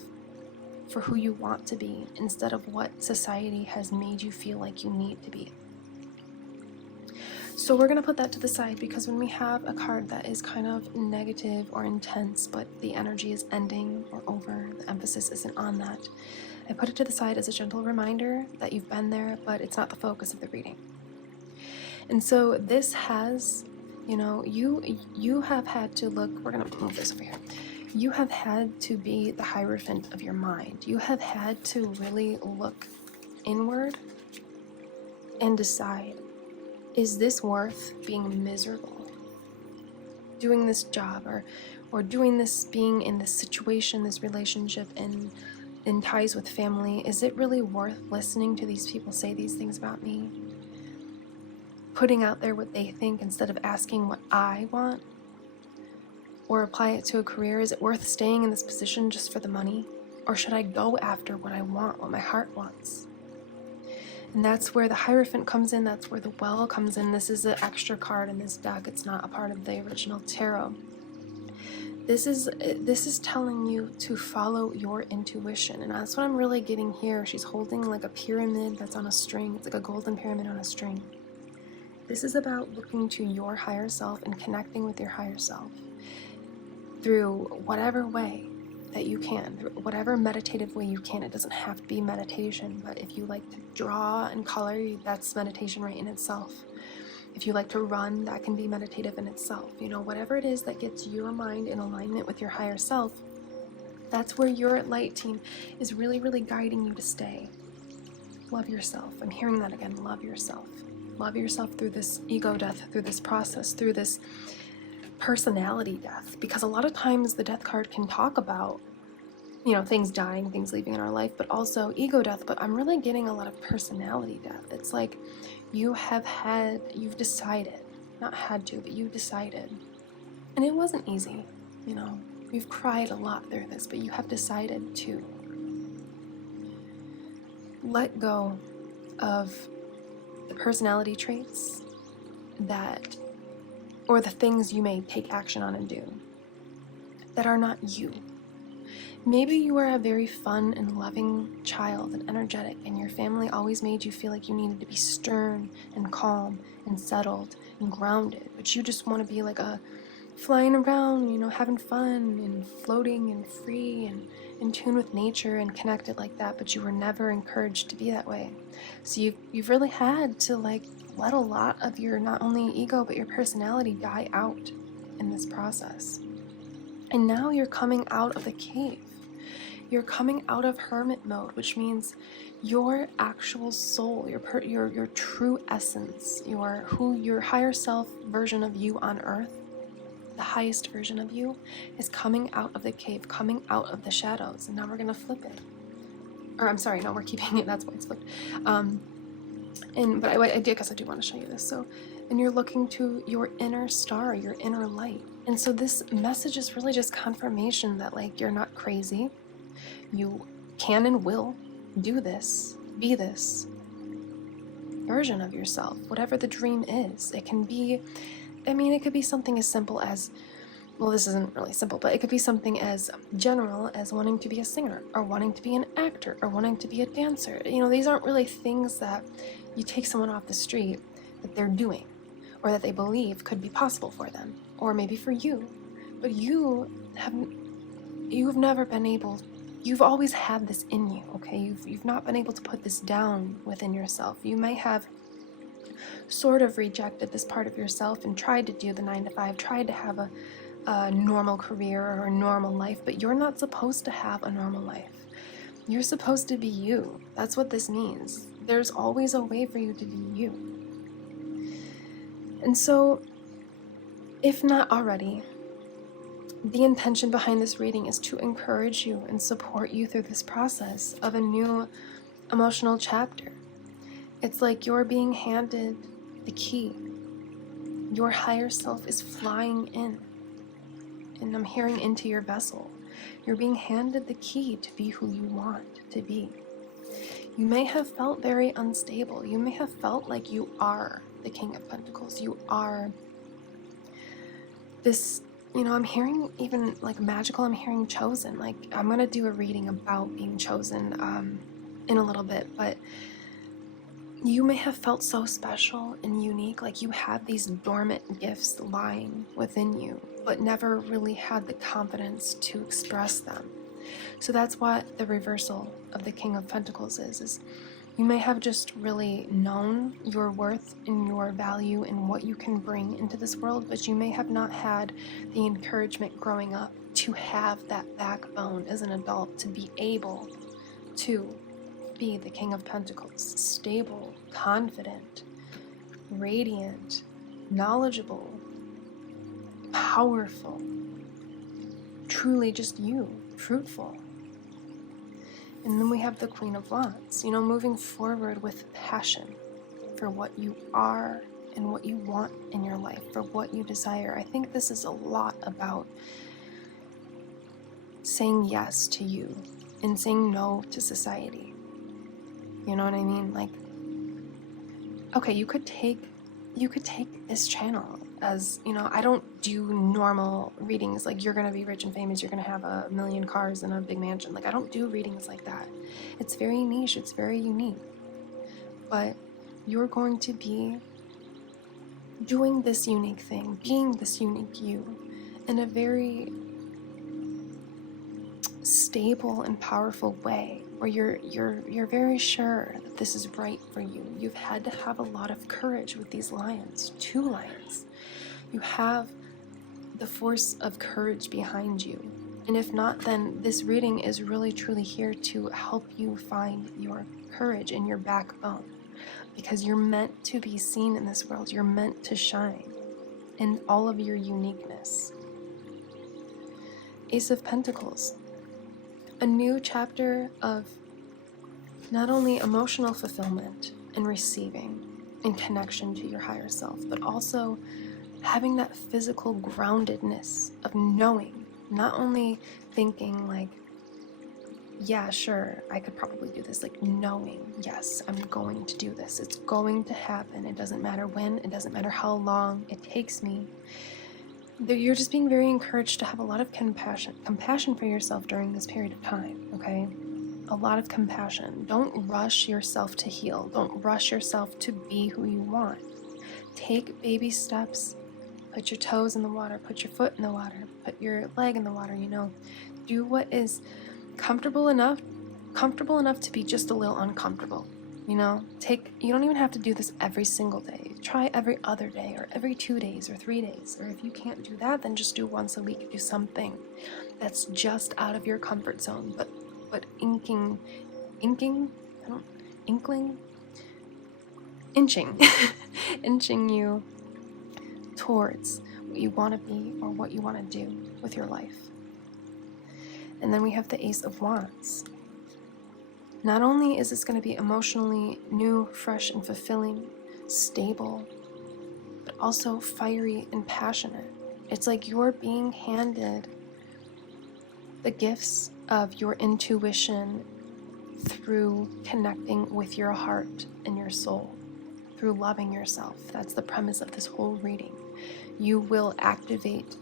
for who you want to be instead of what society has made you feel like you need to be. So we're going to put that to the side, because when we have a card that is kind of negative or intense, but the energy is ending or over, the emphasis isn't on that, I put it to the side as a gentle reminder that you've been there, but it's not the focus of the reading. And so this has, you know, you have had to look, we're going to move this over here. You have had to be the Hierophant of your mind. You have had to really look inward and decide, is this worth being miserable? Doing this job or doing this, being in this situation, this relationship, in ties with family, is it really worth listening to these people say these things about me? Putting out there what they think instead of asking what I want? Or apply it to a career? Is it worth staying in this position just for the money? Or should I go after what I want, what my heart wants? And that's where the Hierophant comes in, that's where the Well comes in. This is an extra card in this deck, it's not a part of the original tarot. This is telling you to follow your intuition, and that's what I'm really getting here. She's holding like a pyramid that's on a string. It's like a golden pyramid on a string. This is about looking to your higher self and connecting with your higher self through whatever way that you can, through whatever meditative way you can. It doesn't have to be meditation, but if you like to draw and color, that's meditation right in itself. If you like to run, that can be meditative in itself. You know, whatever it is that gets your mind in alignment with your higher self, that's where your light team is really, really guiding you to stay. Love yourself. I'm hearing that again. Love yourself. Love yourself through this ego death, through this process, through this personality death. Because a lot of times the death card can talk about, you know, things dying, things leaving in our life, but also ego death. But I'm really getting a lot of personality death. It's like you've decided, not had to, but you decided. And it wasn't easy, you know. You've cried a lot through this, but you have decided to let go of the personality traits that, or the things you may take action on and do that are not you. Maybe you were a very fun and loving child and energetic, and your family always made you feel like you needed to be stern and calm and settled and grounded, but you just want to be like a flying around, you know, having fun and floating and free and in tune with nature and connected like that, but you were never encouraged to be that way. So you've really had to like let a lot of your not only ego but your personality die out in this process. And now you're coming out of the cave. You're coming out of hermit mode, which means your actual soul, your true essence, your higher self version of you on earth, the highest version of you, is coming out of the cave, coming out of the shadows. And now we're gonna flip it. Or I'm sorry, no, we're keeping it. That's why it's flipped. But I guess I do want to show you this. So, and you're looking to your inner star, your inner light. And so this message is really just confirmation that like you're not crazy. You can and will do this, be this version of yourself, whatever the dream is. It can be, I mean, it could be something as simple as, well, this isn't really simple, but it could be something as general as wanting to be a singer or wanting to be an actor or wanting to be a dancer. You know, these aren't really things that you take someone off the street that they're doing or that they believe could be possible for them, or maybe for you, but you've never been able. You've always had this in you, okay? You've not been able to put this down within yourself. You may have sort of rejected this part of yourself and tried to do the 9-to-5, tried to have a normal career or a normal life, but you're not supposed to have a normal life. You're supposed to be you. That's what this means. There's always a way for you to be you. And so, if not already, the intention behind this reading is to encourage you and support you through this process of a new emotional chapter. It's like you're being handed the key. Your higher self is flying in, and I'm hearing into your vessel. You're being handed the key to be who you want to be. You may have felt very unstable. You may have felt like you are the King of Pentacles. You are this, you know, I'm hearing even like magical, I'm hearing chosen. Like, I'm going to do a reading about being chosen in a little bit, but you may have felt so special and unique, like you have these dormant gifts lying within you, but never really had the confidence to express them. So that's what the reversal of the King of Pentacles is you may have just really known your worth and your value and what you can bring into this world, but you may have not had the encouragement growing up to have that backbone as an adult to be able to be the King of Pentacles, stable, confident, radiant, knowledgeable, powerful, truly just you, fruitful. And then we have the Queen of Wands, you know, moving forward with passion for what you are and what you want in your life, for what you desire. I think this is a lot about saying yes to you and saying no to society. You know what I mean? Like, okay, you could take this channel as, you know, I don't do normal readings like you're gonna be rich and famous, you're gonna have a million cars and a big mansion. Like, I don't do readings like that. It's very niche, it's very unique. But you're going to be doing this unique thing, being this unique you, in a very stable and powerful way, where you're very sure that this is right for you. You've had to have a lot of courage with these lions, 2 lions. You have the force of courage behind you. And if not, then this reading is really truly here to help you find your courage and your backbone, because you're meant to be seen in this world. You're meant to shine in all of your uniqueness. Ace of Pentacles. A new chapter of not only emotional fulfillment and receiving and connection to your higher self, but also having that physical groundedness of knowing, not only thinking like, yeah, sure, I could probably do this, like knowing, yes, I'm going to do this. It's going to happen. It doesn't matter when, it doesn't matter how long it takes me. You're just being very encouraged to have a lot of compassion for yourself during this period of time, okay? A lot of compassion. Don't rush yourself to heal. Don't rush yourself to be who you want. Take baby steps. Put your toes in the water. Put your foot in the water. Put your leg in the water, you know? Do what is comfortable enough to be just a little uncomfortable, you know? You don't even have to do this every single day. Try every other day, or every 2 days, or 3 days. Or if you can't do that, then just do once a week. Do something that's just out of your comfort zone, but inching you towards what you want to be or what you want to do with your life. And then we have the Ace of Wands. Not only is this going to be emotionally new, fresh, and fulfilling, stable, but also fiery and passionate. It's like you're being handed the gifts of your intuition through connecting with your heart and your soul, through loving yourself. That's the premise of this whole reading. You will activate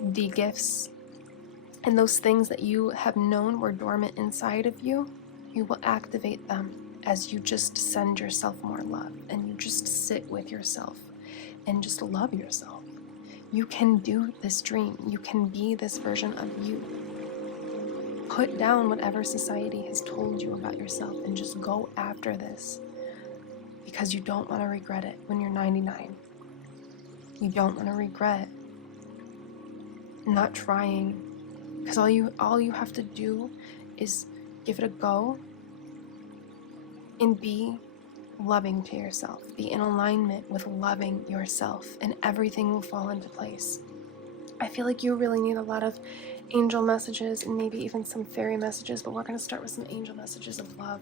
the gifts and those things that you have known were dormant inside of you. You will activate them as you just send yourself more love, and you just sit with yourself and just love yourself. You can do this dream. You can be this version of you. Put down whatever society has told you about yourself and just go after this, because you don't want to regret it when you're 99. You don't want to regret not trying, because all you have to do is give it a go and be loving to yourself. Be in alignment with loving yourself, and everything will fall into place. I feel like you really need a lot of angel messages and maybe even some fairy messages, but we're going to start with some angel messages of love,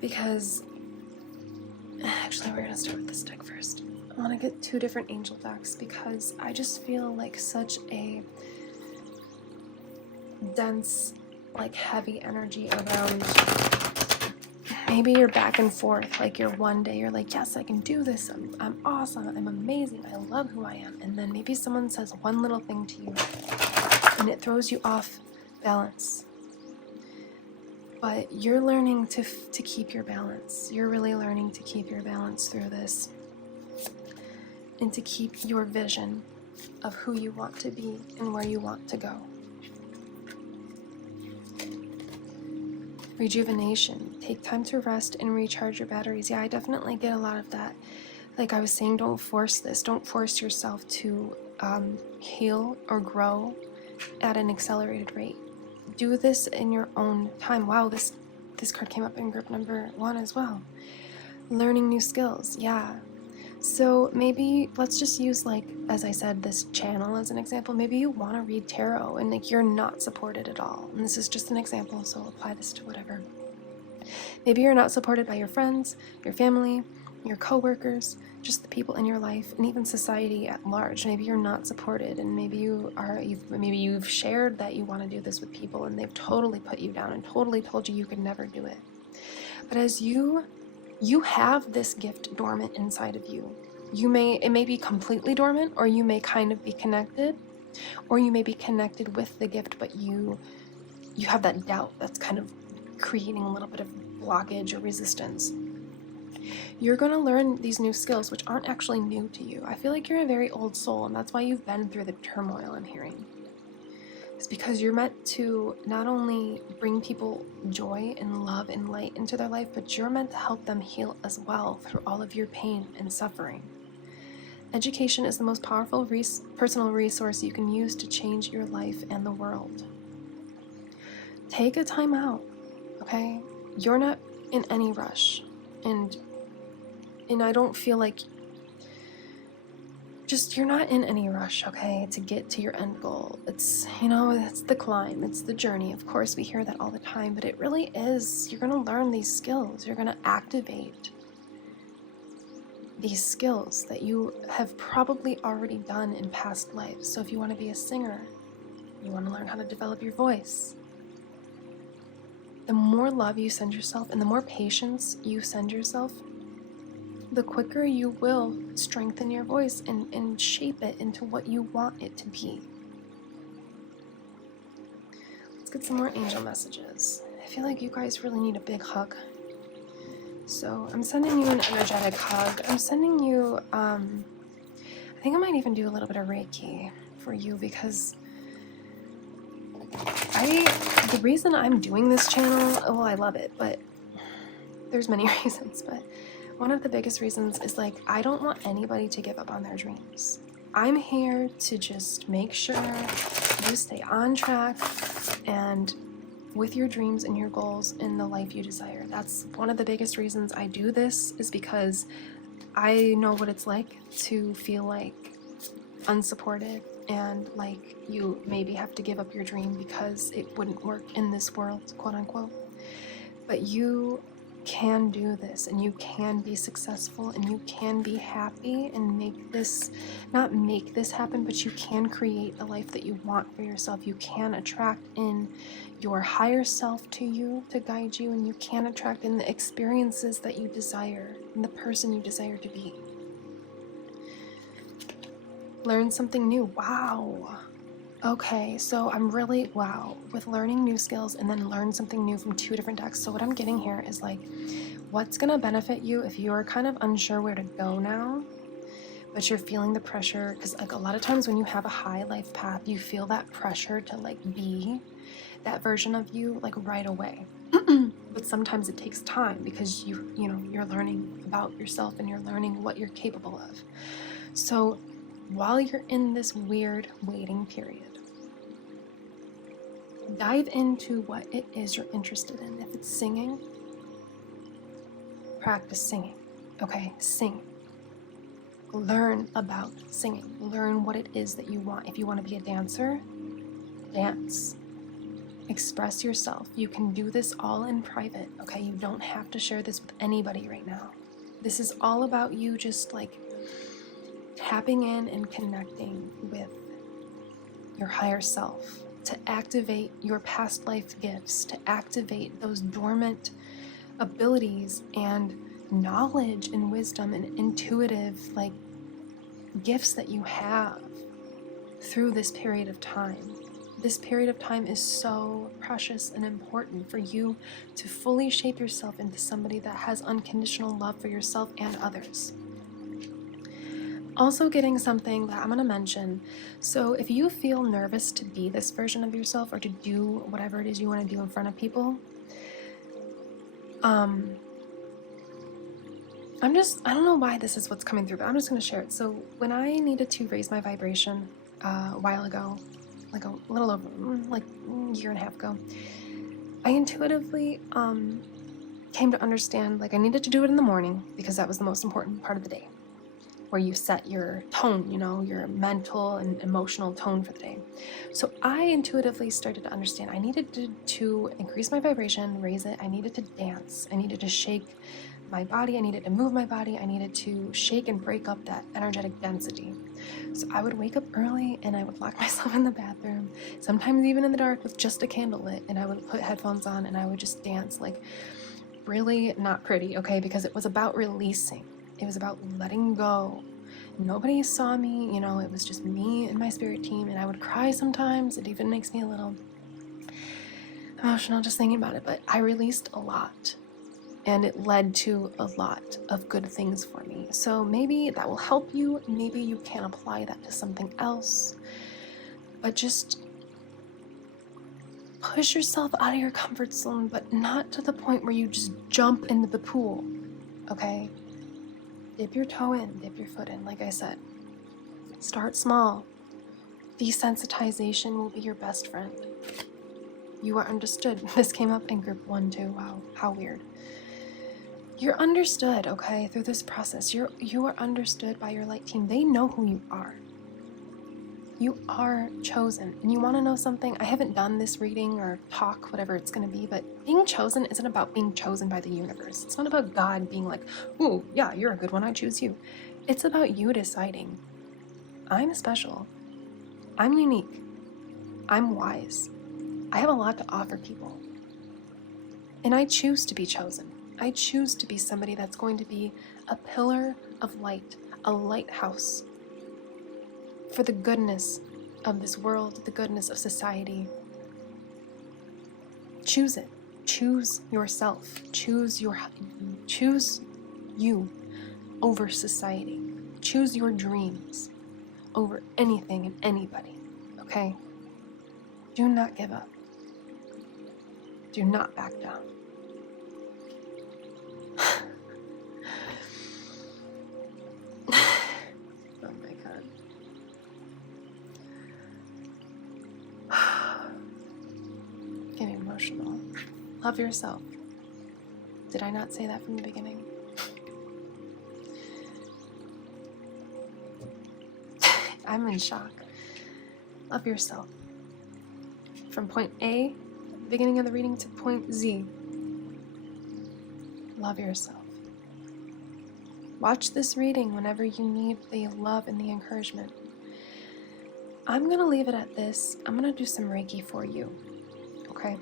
because actually we're going to start with this deck first. I want to get 2 different angel decks, because I just feel like such a dense, like heavy energy around. Maybe you're back and forth, like you're one day you're like, yes, I can do this, I'm awesome, I'm amazing, I love who I am, and then maybe someone says one little thing to you and it throws you off balance. But you're learning to keep your balance. You're really learning to keep your balance through this, and to keep your vision of who you want to be and where you want to go. Rejuvenation. Take time to rest and recharge your batteries. Yeah, I definitely get a lot of that. Like I was saying, don't force this. Don't force yourself to heal or grow at an accelerated rate. Do this in your own time. Wow, this card came up in group number 1 as well. Learning new skills. Yeah. So maybe let's just use, like, as I said, this channel as an example. Maybe you want to read tarot and like you're not supported at all. And this is just an example, so apply this to whatever. Maybe you're not supported by your friends, your family, your coworkers, just the people in your life, and even society at large. Maybe you're not supported, and maybe you've shared that you want to do this with people and they've totally put you down and totally told you could never do it. But as you have this gift dormant inside of you. It may be completely dormant, or you may kind of be connected, or you may be connected with the gift, but you have that doubt that's kind of creating a little bit of blockage or resistance. You're going to learn these new skills, which aren't actually new to you. I feel like you're a very old soul, and that's why you've been through the turmoil I'm hearing. It's because you're meant to not only bring people joy and love and light into their life, but you're meant to help them heal as well through all of your pain and suffering. Education is the most powerful personal resource you can use to change your life and the world. Take a time out, okay? You're not in any rush, and I don't feel like you're not in any rush, okay, to get to your end goal. It's, it's the climb, it's the journey. Of course, we hear that all the time, but it really is. You're going to learn these skills. You're going to activate these skills that you have probably already done in past lives. So if you want to be a singer, you want to learn how to develop your voice. The more love you send yourself and the more patience you send yourself, the quicker you will strengthen your voice and shape it into what you want it to be. Let's get some more angel messages. I feel like you guys really need a big hug. So I'm sending you an energetic hug. I'm sending you, I think I might even do a little bit of Reiki for you, because the reason I'm doing this channel, well, I love it, but there's many reasons, but one of the biggest reasons is, like, I don't want anybody to give up on their dreams. I'm here to just make sure you stay on track and with your dreams and your goals in the life you desire. That's one of the biggest reasons I do this, is because I know what it's like to feel like unsupported and like you maybe have to give up your dream because it wouldn't work in this world, quote unquote. But you can do this, and you can be successful, and you can be happy and not make this happen, but you can create the life that you want for yourself. You can attract in your higher self to you to guide you, and you can attract in the experiences that you desire and the person you desire to be. Learn something new. Wow. Okay, so I'm really, with learning new skills and then learn something new from 2 different decks. So what I'm getting here is, like, what's going to benefit you if you're kind of unsure where to go now, but you're feeling the pressure, because, like, a lot of times when you have a high life path, you feel that pressure to, like, be that version of you, like, right away. But sometimes it takes time, because you're learning about yourself and you're learning what you're capable of. So while you're in this weird waiting period, dive into what it is you're interested in. If it's singing, practice singing. Okay, sing. Learn about singing. Learn what it is that you want. If you want to be a dancer, dance. Express yourself. You can do this all in private, okay? You don't have to share this with anybody right now. This is all about you just, like, tapping in and connecting with your higher self, to activate your past life gifts, to activate those dormant abilities and knowledge and wisdom and intuitive, like, gifts that you have through this period of time. This period of time is so precious and important for you to fully shape yourself into somebody that has unconditional love for yourself and others. Also getting something that I'm going to mention. So if you feel nervous to be this version of yourself, or to do whatever it is you want to do in front of people, I don't know why this is what's coming through, but I'm just going to share it. So when I needed to raise my vibration a while ago, like a little over, like a year and a half ago, I intuitively came to understand, like, I needed to do it in the morning, because that was the most important part of the day, where you set your tone, your mental and emotional tone for the day. So I intuitively started to understand I needed to increase my vibration, raise it. I needed to dance. I needed to shake my body. I needed to move my body. I needed to shake and break up that energetic density. So I would wake up early and I would lock myself in the bathroom, sometimes even in the dark with just a candle lit, and I would put headphones on and I would just dance, like, really not pretty, okay? Because it was about releasing. It was about letting go nobody saw me, you know, it was just me and my spirit team, and I would cry sometimes. It even makes me a little emotional just thinking about it, but I released a lot, and it led to a lot of good things for me. So maybe that will help you. Maybe you can apply that to something else, but just push yourself out of your comfort zone, but not to the point where you just jump into the pool, okay? Dip your toe in, dip your foot in, like I said. Start small. Desensitization will be your best friend. You are understood. This came up in group 1 too. Wow, how weird. You're understood, okay, through this process. You are understood by your light team. They know who you are. You are chosen. And you want to know something? I haven't done this reading or talk, whatever it's going to be, but being chosen isn't about being chosen by the universe. It's not about God being like, ooh, yeah, you're a good one, I choose you. It's about you deciding, I'm special. I'm unique. I'm wise. I have a lot to offer people. And I choose to be chosen. I choose to be somebody that's going to be a pillar of light, a lighthouse for the goodness of this world, the goodness of society. Choose it. Choose yourself. Choose you over society. Choose your dreams over anything and anybody, okay? Do not give up. Do not back down. Oh my God. Getting emotional. Love yourself. Did I not say that from the beginning? I'm in shock. Love yourself. From point A, beginning of the reading, to point Z. Love yourself. Watch this reading whenever you need the love and the encouragement. I'm going to leave it at this. I'm going to do some Reiki for you, okay?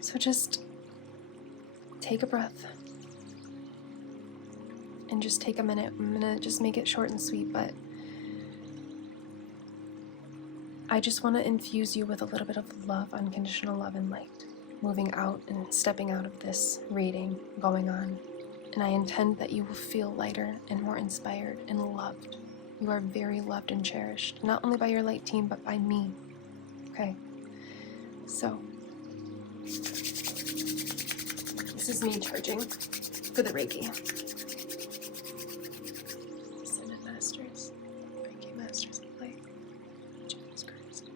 So just take a breath and just take a minute. I'm going to just make it short and sweet, but I just want to infuse you with a little bit of love, unconditional love and light, moving out and stepping out of this reading going on. And I intend that you will feel lighter and more inspired and loved. You are very loved and cherished, not only by your light team, but by me. Okay? So, this is me charging for the Reiki. Ascended Masters, Reiki Masters of Light, Jesus Christ,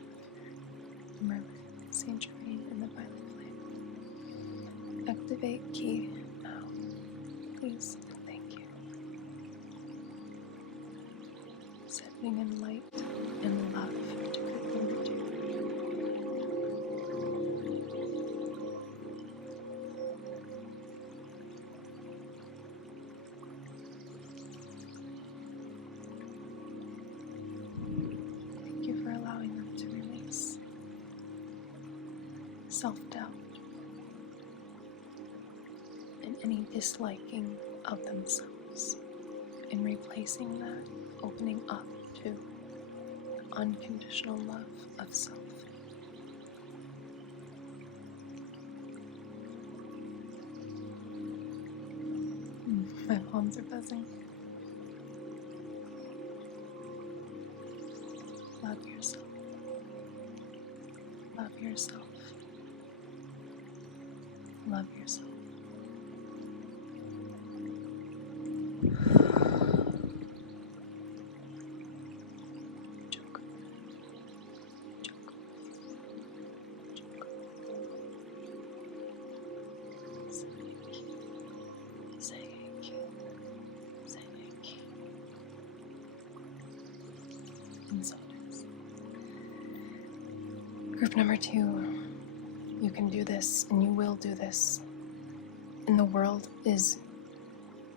Merlin, Saint Germain, and the Violet Flame. Activate key now. Please, thank you. Sending in light and love to group number 2. Thank you for allowing them to release self-doubt and any disliking of themselves, and replacing that, opening up to unconditional love of self. My palms are buzzing. Love yourself. Love yourself. Love yourself. Group number 2, you can do this, and you will do this. And the world is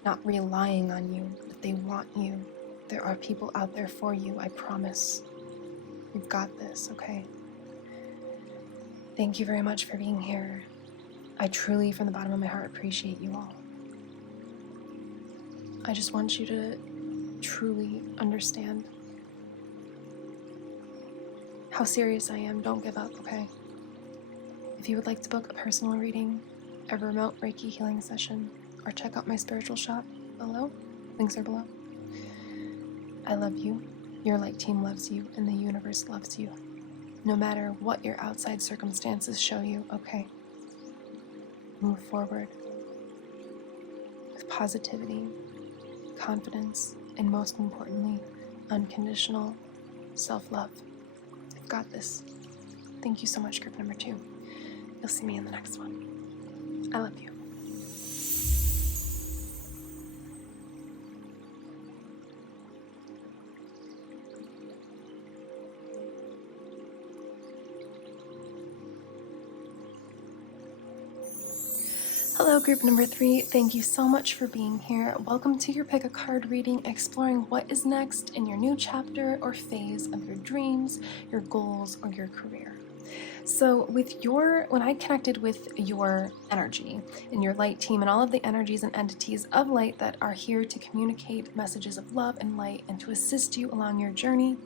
not relying on you, but they want you. There are people out there for you, I promise. You've got this, okay? Thank you very much for being here. I truly, from the bottom of my heart, appreciate you all. I just want you to truly understand how serious I am. Don't give up, okay? If you would like to book a personal reading, a remote Reiki healing session, or check out my spiritual shop below, links are below. I love you, your light team loves you, and the universe loves you. No matter what your outside circumstances show you, okay? Move forward with positivity, confidence, and most importantly, unconditional self-love. I've got this. Thank you so much, group number 2. You'll see me in the next one. I love you. Hello, group number 3. Thank you so much for being here. Welcome to your Pick a Card reading, exploring what is next in your new chapter or phase of your dreams, your goals, or your career. So when I connected with your energy and your light team and all of the energies and entities of light that are here to communicate messages of love and light and to assist you along your journey,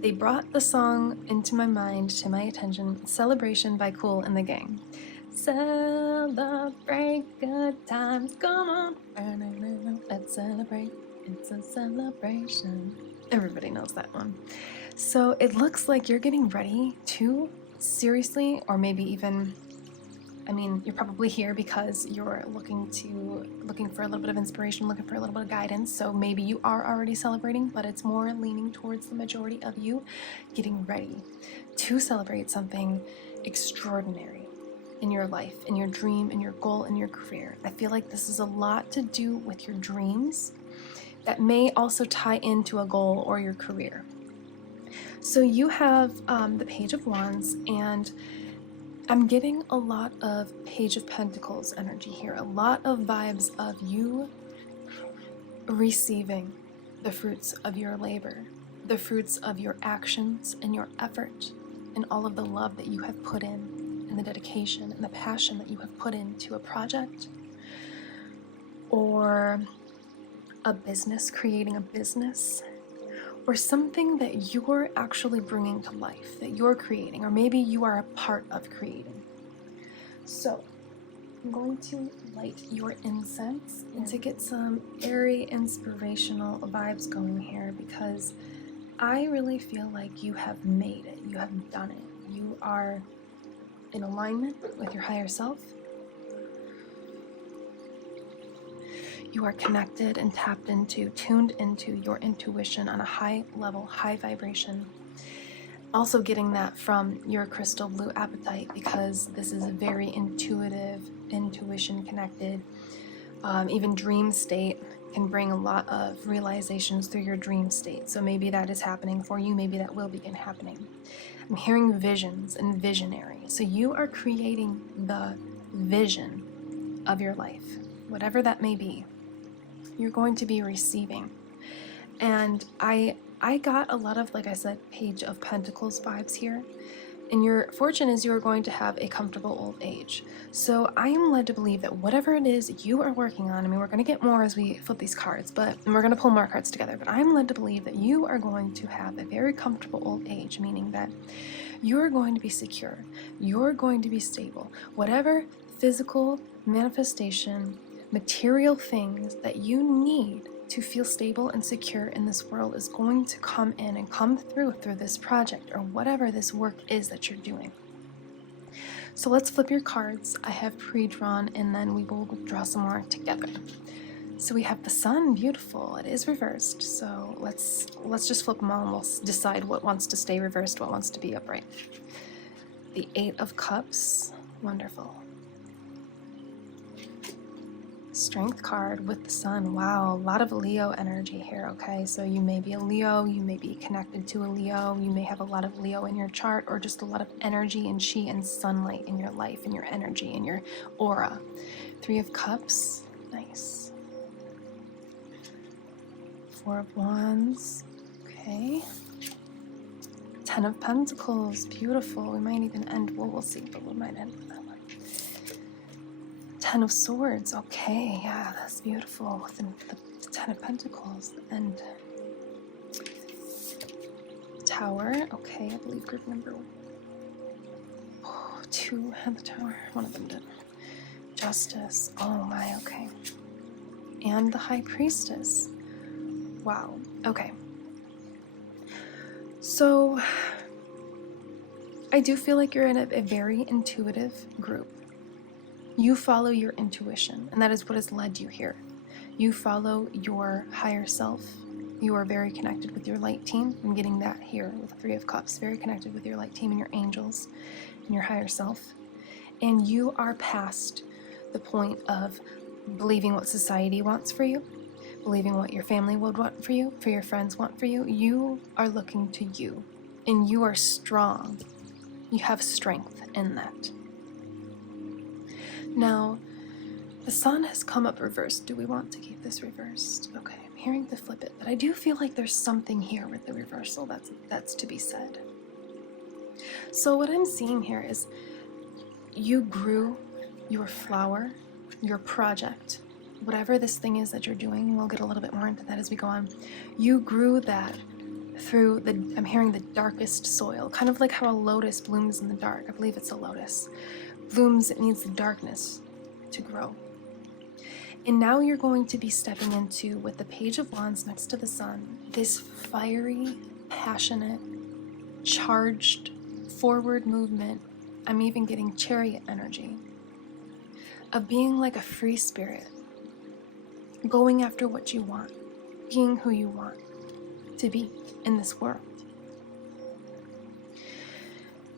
they brought the song into my mind, to my attention, Celebration by Kool and the Gang. Celebrate good times, come on, let's celebrate, it's a celebration. Everybody knows that one. So it looks like you're getting ready to seriously, or maybe even, you're probably here because you're looking for a little bit of inspiration, looking for a little bit of guidance. So maybe you are already celebrating, but it's more leaning towards the majority of you getting ready to celebrate something extraordinary in your life, in your dream, in your goal, in your career. I feel like this is a lot to do with your dreams that may also tie into a goal or your career. So you have the Page of Wands, and I'm getting a lot of Page of Pentacles energy here, a lot of vibes of you receiving the fruits of your labor, the fruits of your actions and your effort, and all of the love that you have put in, and the dedication and the passion that you have put into a project or a business, creating a business, or something that you're actually bringing to life, that you're creating, or maybe you are a part of creating. So I'm going to light your incense and to get some airy, inspirational vibes going here, because I really feel like you have made it, you have done it. You are in alignment with your higher self. You are connected and tapped into, tuned into your intuition on a high level, high vibration. Also getting that from your crystal blue apatite, because this is a very intuitive, intuition connected, even dream state can bring a lot of realizations through your dream state. So maybe that is happening for you, maybe that will begin happening. I'm hearing visions and visionary. So you are creating the vision of your life, whatever that may be. You're going to be receiving. And I got a lot of, like I said, Page of Pentacles vibes here. And your fortune is you are going to have a comfortable old age. So I am led to believe that whatever it is you are working on, we're going to get more as we flip these cards, and we're going to pull more cards together, but I'm led to believe that you are going to have a very comfortable old age, meaning that you're going to be secure, you're going to be stable. Whatever physical manifestation, material things that you need to feel stable and secure in this world is going to come in and come through this project or whatever this work is that you're doing. So let's flip your cards. I have pre-drawn, and then we will draw some more together. So we have the Sun, beautiful. It is reversed. So let's just flip them all and we'll decide what wants to stay reversed, what wants to be upright. The 8 of Cups, wonderful. Strength card with the Sun. Wow, a lot of Leo energy here, okay? So you may be a Leo, you may be connected to a Leo, you may have a lot of Leo in your chart, or just a lot of energy and chi and sunlight in your life, in your energy, in your aura. 3 of Cups, nice. 4 of Wands, okay. 10 of Pentacles, beautiful. We might even end, well, we'll see, but we might end with that one. 10 of Swords, okay, yeah, that's beautiful. The Ten of Pentacles and Tower. Okay, I believe group number 2 had the Tower. One of them did. Justice. Oh my, okay. And the High Priestess. Wow. Okay. So I do feel like you're in a very intuitive group. You follow your intuition, and that is what has led you here. You follow your higher self. You are very connected with your light team. I'm getting that here with the Three of Cups. Very connected with your light team and your angels and your higher self. And you are past the point of believing what society wants for you, believing what your family would want for you, for your friends want for you. You are looking to you, and you are strong. You have strength in that. Now, the Sun has come up reversed. Do we want to keep this reversed? Okay, I'm hearing to flip it, but I do feel like there's something here with the reversal that's to be said. So what I'm seeing here is you grew your flower, your project, whatever this thing is that you're doing. We'll get a little bit more into that as we go on. You grew that through I'm hearing the darkest soil, kind of like how a lotus blooms in the dark. I believe it's a lotus. Blooms, it needs the darkness to grow. And now you're going to be stepping into, with the Page of Wands next to the Sun, this fiery, passionate, charged, forward movement. I'm even getting chariot energy of being like a free spirit, going after what you want, being who you want to be in this world.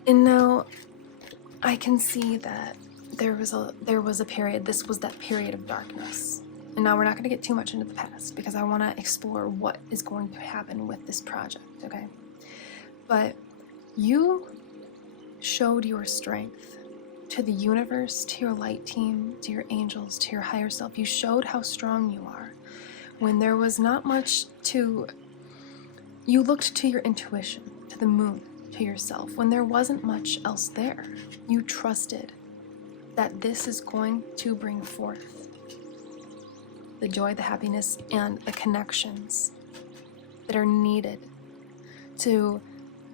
And now I can see that there was a period, this was that period of darkness. And now we're not going to get too much into the past because I want to explore what is going to happen with this project, okay? But you showed your strength to the universe, to your light team, to your angels, to your higher self. You showed how strong you are. When there was not much to, you looked to your intuition, to the moon, to yourself. When there wasn't much else there, you trusted that this is going to bring forth the joy, the happiness, and the connections that are needed to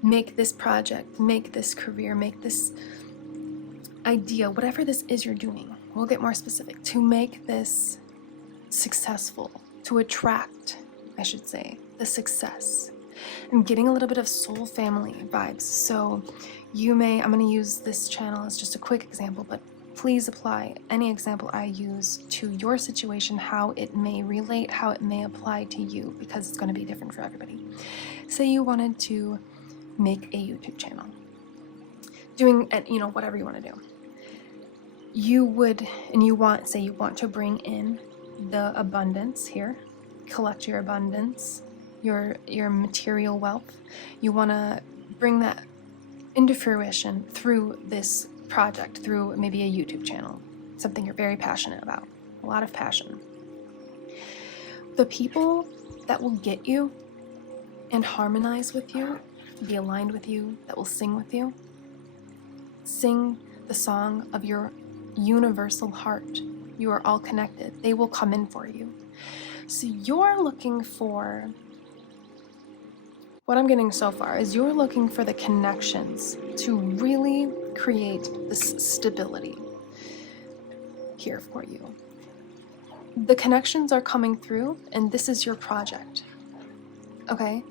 make this project, make this career, make this idea, whatever this is you're doing, we'll get more specific, to make this successful, to attract, I should say, the success. I'm getting a little bit of soul family vibes. So you may, I'm going to use this channel as just a quick example, but please apply any example I use to your situation, how it may relate, how it may apply to you, because it's going to be different for everybody. Say you wanted to make a YouTube channel, doing, whatever you want to do. You would, and you want, say you want to bring in the abundance here, collect your abundance, your material wealth. You want to bring that into fruition through this project, through maybe a YouTube channel, something you're very passionate about, a lot of passion. The people that will get you and harmonize with you, be aligned with you, that will sing with you, sing the song of your universal heart. You are all connected. They will come in for you. So you're looking for, what I'm getting so far is you're looking for the connections to really create this stability here for you. The connections are coming through, and this is your project. Okay?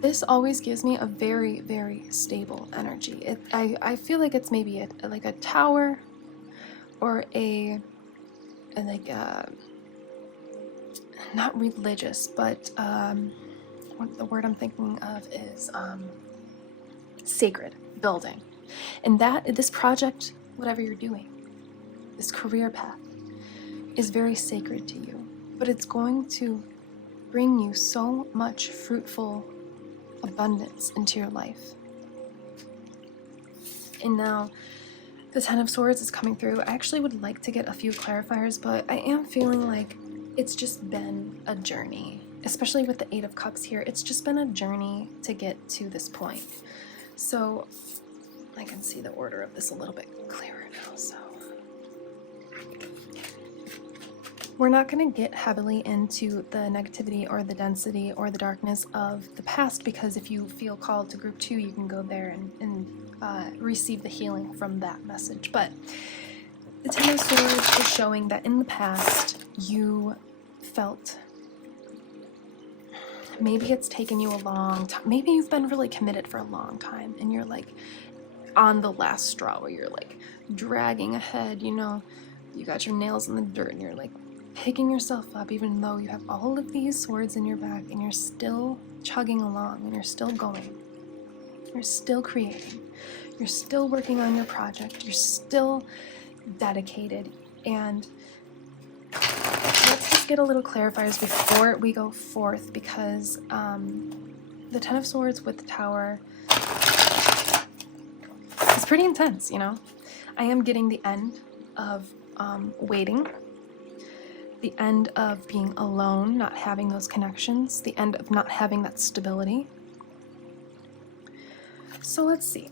This always gives me a very, very stable energy. I feel like it's maybe like a tower, or not religious, but what the word I'm thinking of is sacred building. And this project, whatever you're doing, this career path, is very sacred to you. But it's going to bring you so much fruitful abundance into your life. And now the Ten of Swords is coming through. I actually would like to get a few clarifiers, but I am feeling like it's just been a journey, especially with the Eight of Cups here. It's just been a journey to get to this point. So I can see the order of this a little bit clearer now. So We're not going to get heavily into the negativity or the density or the darkness of the past, because if you feel called to group 2, you can go there and receive the healing from that message. But the Ten of Swords is showing that in the past you felt, maybe it's taken you a long time, maybe you've been really committed for a long time and you're like on the last straw where you're like dragging ahead, you know, you got your nails in the dirt and you're like picking yourself up even though you have all of these swords in your back, and you're still chugging along and you're still going, you're still creating, you're still working on your project, you're still dedicated. And let's just get a little clarifiers before we go forth, because the Ten of Swords with the Tower is pretty intense, you know. I am getting the end of waiting, the end of being alone, not having those connections, the end of not having that stability. So let's see.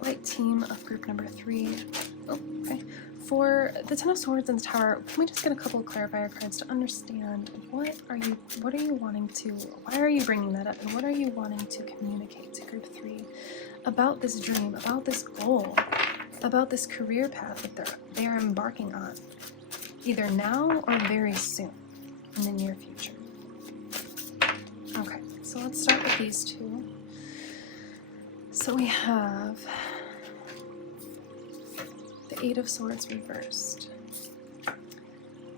Light team of group number 3. Oh, okay. For the Ten of Swords and the Tower, can we just get a couple of clarifier cards to understand what are you wanting to, why are you bringing that up, and what are you wanting to communicate to group 3 about this dream, about this goal, about this career path that they're embarking on, either now or very soon in the near future. Okay, so let's start with these two. So we have the Eight of Swords reversed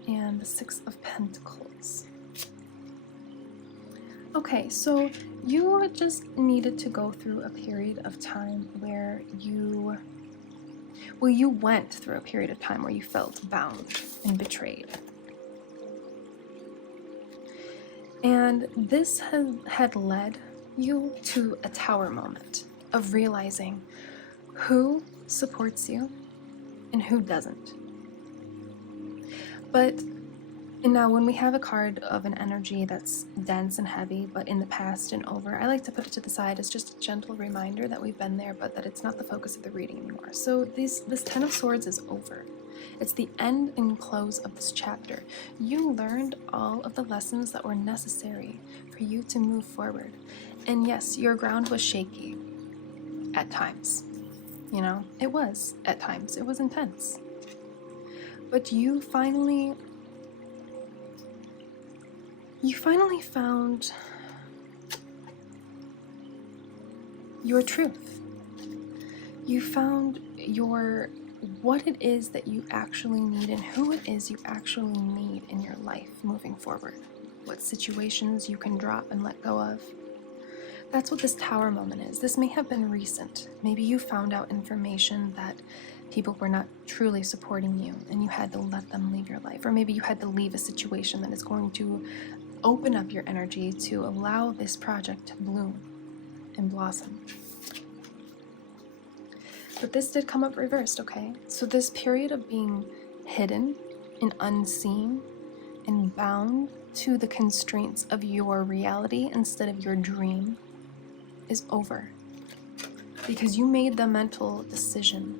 and the Six of Pentacles. Okay, so you just needed to go through a period of time where you went through a period of time where you felt bound and betrayed. And this had led you to a tower moment of realizing who supports you and who doesn't. But now when we have a card of an energy that's dense and heavy, but in the past and over, I like to put it to the side as just a gentle reminder that we've been there, but that it's not the focus of the reading anymore. So this Ten of Swords is over. It's the end and close of this chapter. You learned all of the lessons that were necessary for you to move forward. And yes, your ground was shaky at times. You know, it was at times. It was intense. But you finally found your truth. You found what it is that you actually need and who it is you actually need in your life moving forward. What situations you can drop and let go of. That's what this Tower moment is. This may have been recent. Maybe you found out information that people were not truly supporting you and you had to let them leave your life. Or maybe you had to leave a situation that is going to open up your energy to allow this project to bloom and blossom. But this did come up reversed, okay? So this period of being hidden and unseen and bound to the constraints of your reality instead of your dream is over. Because you made the mental decision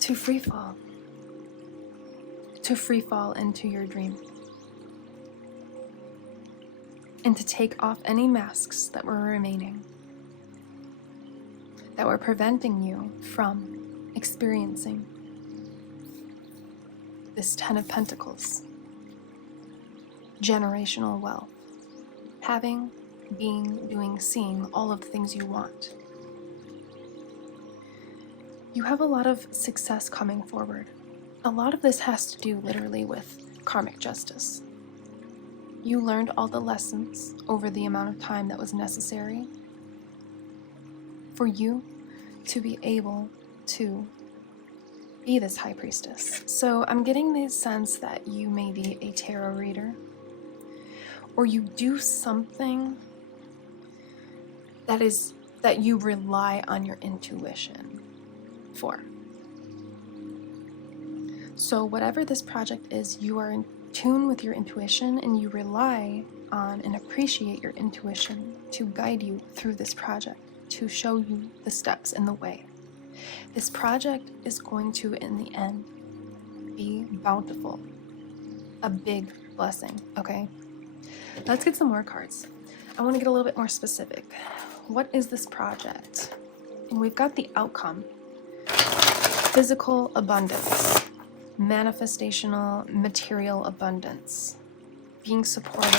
to free fall into your dream. And to take off any masks that were remaining, that were preventing you from experiencing this Ten of Pentacles, generational wealth, having, being, doing, seeing all of the things you want. You have a lot of success coming forward. A lot of this has to do literally with karmic justice. You learned all the lessons over the amount of time that was necessary for you to be able to be this high priestess. So I'm getting the sense that you may be a tarot reader, or you do something that you rely on your intuition for. So whatever this project is, you are in tune with your intuition and you rely on and appreciate your intuition to guide you through this project, to show you the steps in the way. This project is going to, in the end, be bountiful. A big blessing, okay? Let's get some more cards. I want to get a little bit more specific. What is this project? And we've got the outcome. Physical abundance. Manifestational material abundance. Being supported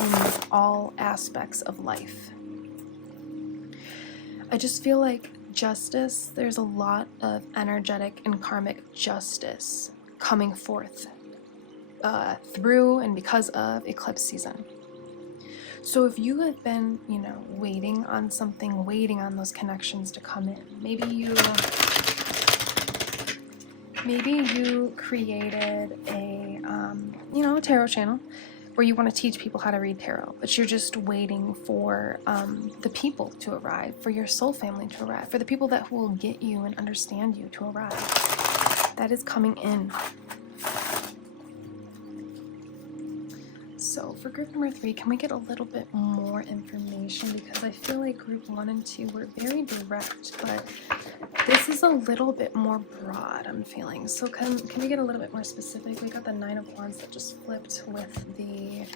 in all aspects of life. I just feel like justice, there's a lot of energetic and karmic justice coming forth through and because of eclipse season. So if you have been, waiting on something, waiting on those connections to come in, maybe you created a tarot channel where you want to teach people how to read tarot, but you're just waiting for the people to arrive, for your soul family to arrive, for the people that will get you and understand you to arrive. That is coming in. So for group number 3, can we get a little bit more information? Because I feel like group 1 and 2 were very direct, but this is a little bit more broad, I'm feeling. So can we get a little bit more specific? We got the 9 of Wands that just flipped with the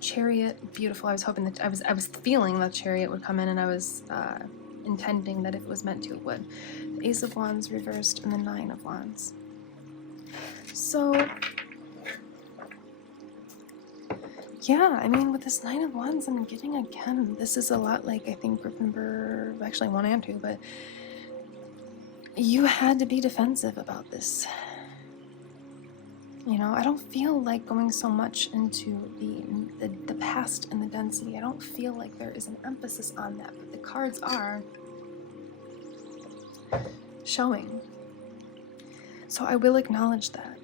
Chariot. Beautiful. I was hoping that I was feeling the Chariot would come in, and I was intending that if it was meant to, it would. The Ace of Wands reversed and the 9 of Wands. So yeah, I mean, with this 9 of Wands, I'm getting again, this is a lot like, I think, group number, actually 1 and 2, but you had to be defensive about this. I don't feel like going so much into the past and the density. I don't feel like there is an emphasis on that, but the cards are showing. So I will acknowledge that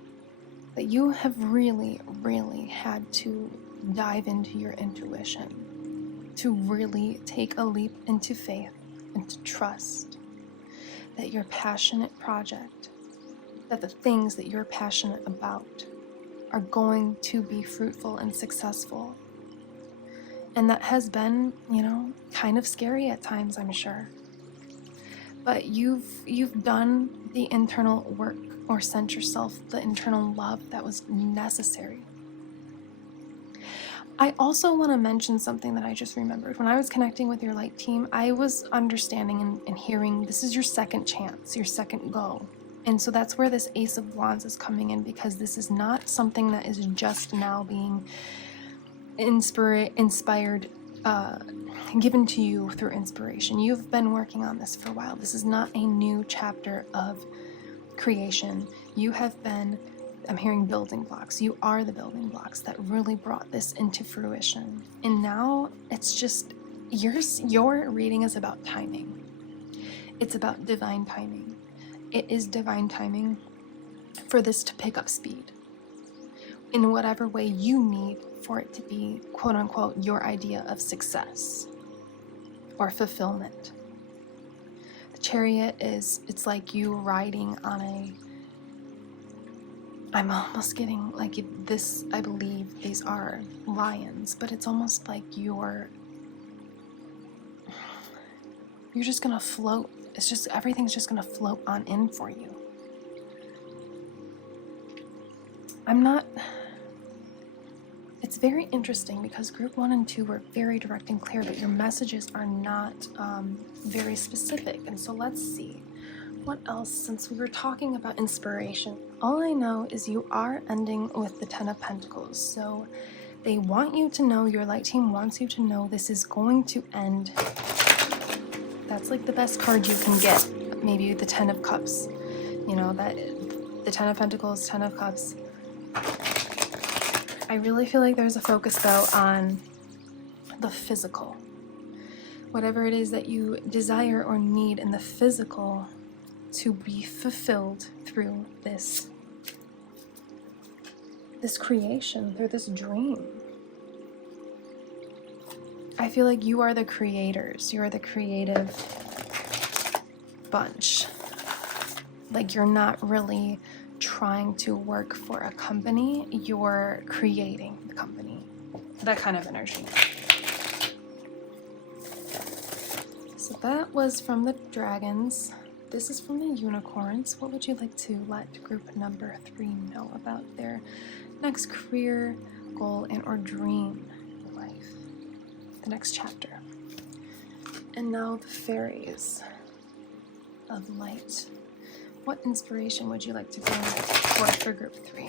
you have really, really had to dive into your intuition, to really take a leap into faith and to trust that your passionate project, that the things that you're passionate about are going to be fruitful and successful. And that has been, kind of scary at times, I'm sure. But you've done the internal work, or sent yourself the internal love that was necessary. I also want to mention something that I just remembered. When I was connecting with your light team, I was understanding and hearing this is your second chance, your second go. And so that's where this Ace of Wands is coming in, because this is not something that is just now being inspired, given to you through inspiration. You've been working on this for a while. This is not a new chapter of creation. You have been, I'm hearing building blocks. You are the building blocks that really brought this into fruition. And now it's just, your reading is about timing. It's about divine timing. It is divine timing for this to pick up speed in whatever way you need for it to be, quote unquote, your idea of success or fulfillment. The Chariot it's like you riding on I'm almost getting like this, I believe these are lions, but it's almost like you're just gonna float. It's just, everything's just gonna float on in for you. It's very interesting because group 1 and 2 were very direct and clear, but your messages are not very specific. And so let's see. What else? Since we were talking about inspiration, all I know is you are ending with the 10 of Pentacles. So they want you to know, your light team wants you to know this is going to end. That's like the best card you can get. Maybe the 10 of Cups. That the 10 of Pentacles, 10 of Cups. I really feel like there's a focus though on the physical. Whatever it is that you desire or need in the physical to be fulfilled through this creation, through this dream. I feel like you are the creators. You are the creative bunch. Like you're not really trying to work for a company. You're creating the company. That kind of energy. So that was from the dragons. this is from the unicorns. What would you like to let group number 3 know about their next career, goal, and or dream in life? The next chapter. And now the fairies of light. What inspiration would you like to bring forth for group 3?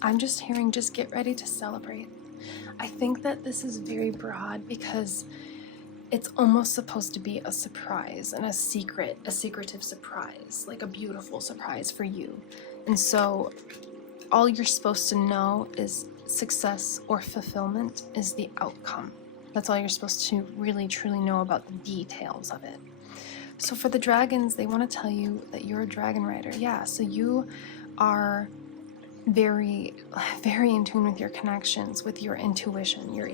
I'm just hearing, just get ready to celebrate. I think that this is very broad because it's almost supposed to be a surprise and a secretive surprise, like a beautiful surprise for you. And so all you're supposed to know is success or fulfillment is the outcome. That's all you're supposed to really truly know about the details of it. So for the dragons, they want to tell you that you're a dragon rider. Yeah, so you are very, very in tune with your connections, with your intuition. You're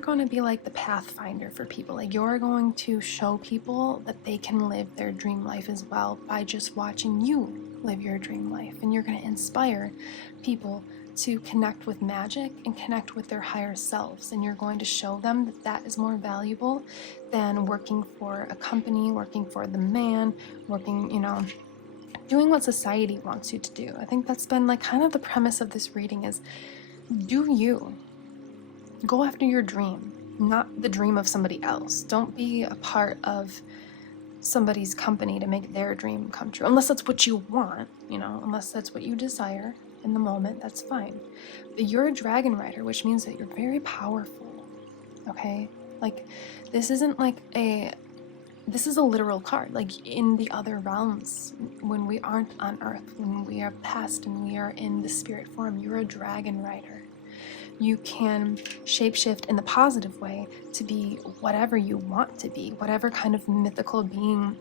going to be like the pathfinder for people. Like, you're going to show people that they can live their dream life as well by just watching you live your dream life. And you're going to inspire people to connect with magic and connect with their higher selves. And you're going to show them that that is more valuable than working for a company, working for the man, working, doing what society wants you to do. I think that's been like kind of the premise of this reading is, do you. Go after your dream, not the dream of somebody else. Don't be a part of somebody's company to make their dream come true. Unless that's what you want, unless that's what you desire in the moment, that's fine. But you're a dragon rider, which means that you're very powerful, okay? Like, this is a literal card. Like, in the other realms, when we aren't on Earth, when we are past and we are in the spirit form, you're a dragon rider. You can shapeshift in the positive way to be whatever you want to be, whatever kind of mystical being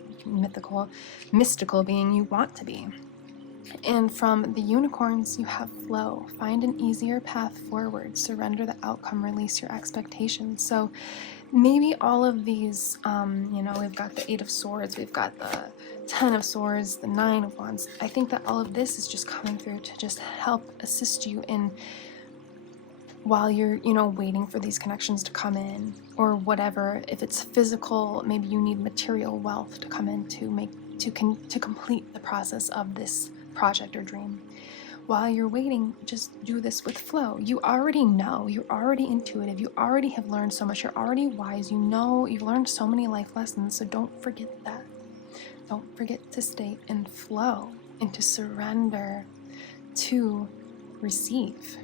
you want to be. And from the unicorns, you have flow. Find an easier path forward. Surrender the outcome. Release your expectations. So maybe all of these, we've got the 8 of Swords, we've got the 10 of Swords, the 9 of Wands. I think that all of this is just coming through to just help assist you in, while you're, waiting for these connections to come in, or whatever. If it's physical, maybe you need material wealth to come in to complete the process of this project or dream. While you're waiting, just do this with flow. You already know, you're already intuitive, you already have learned so much, you're already wise, you've learned so many life lessons, so don't forget that. Don't forget to stay in flow and to surrender, to receive.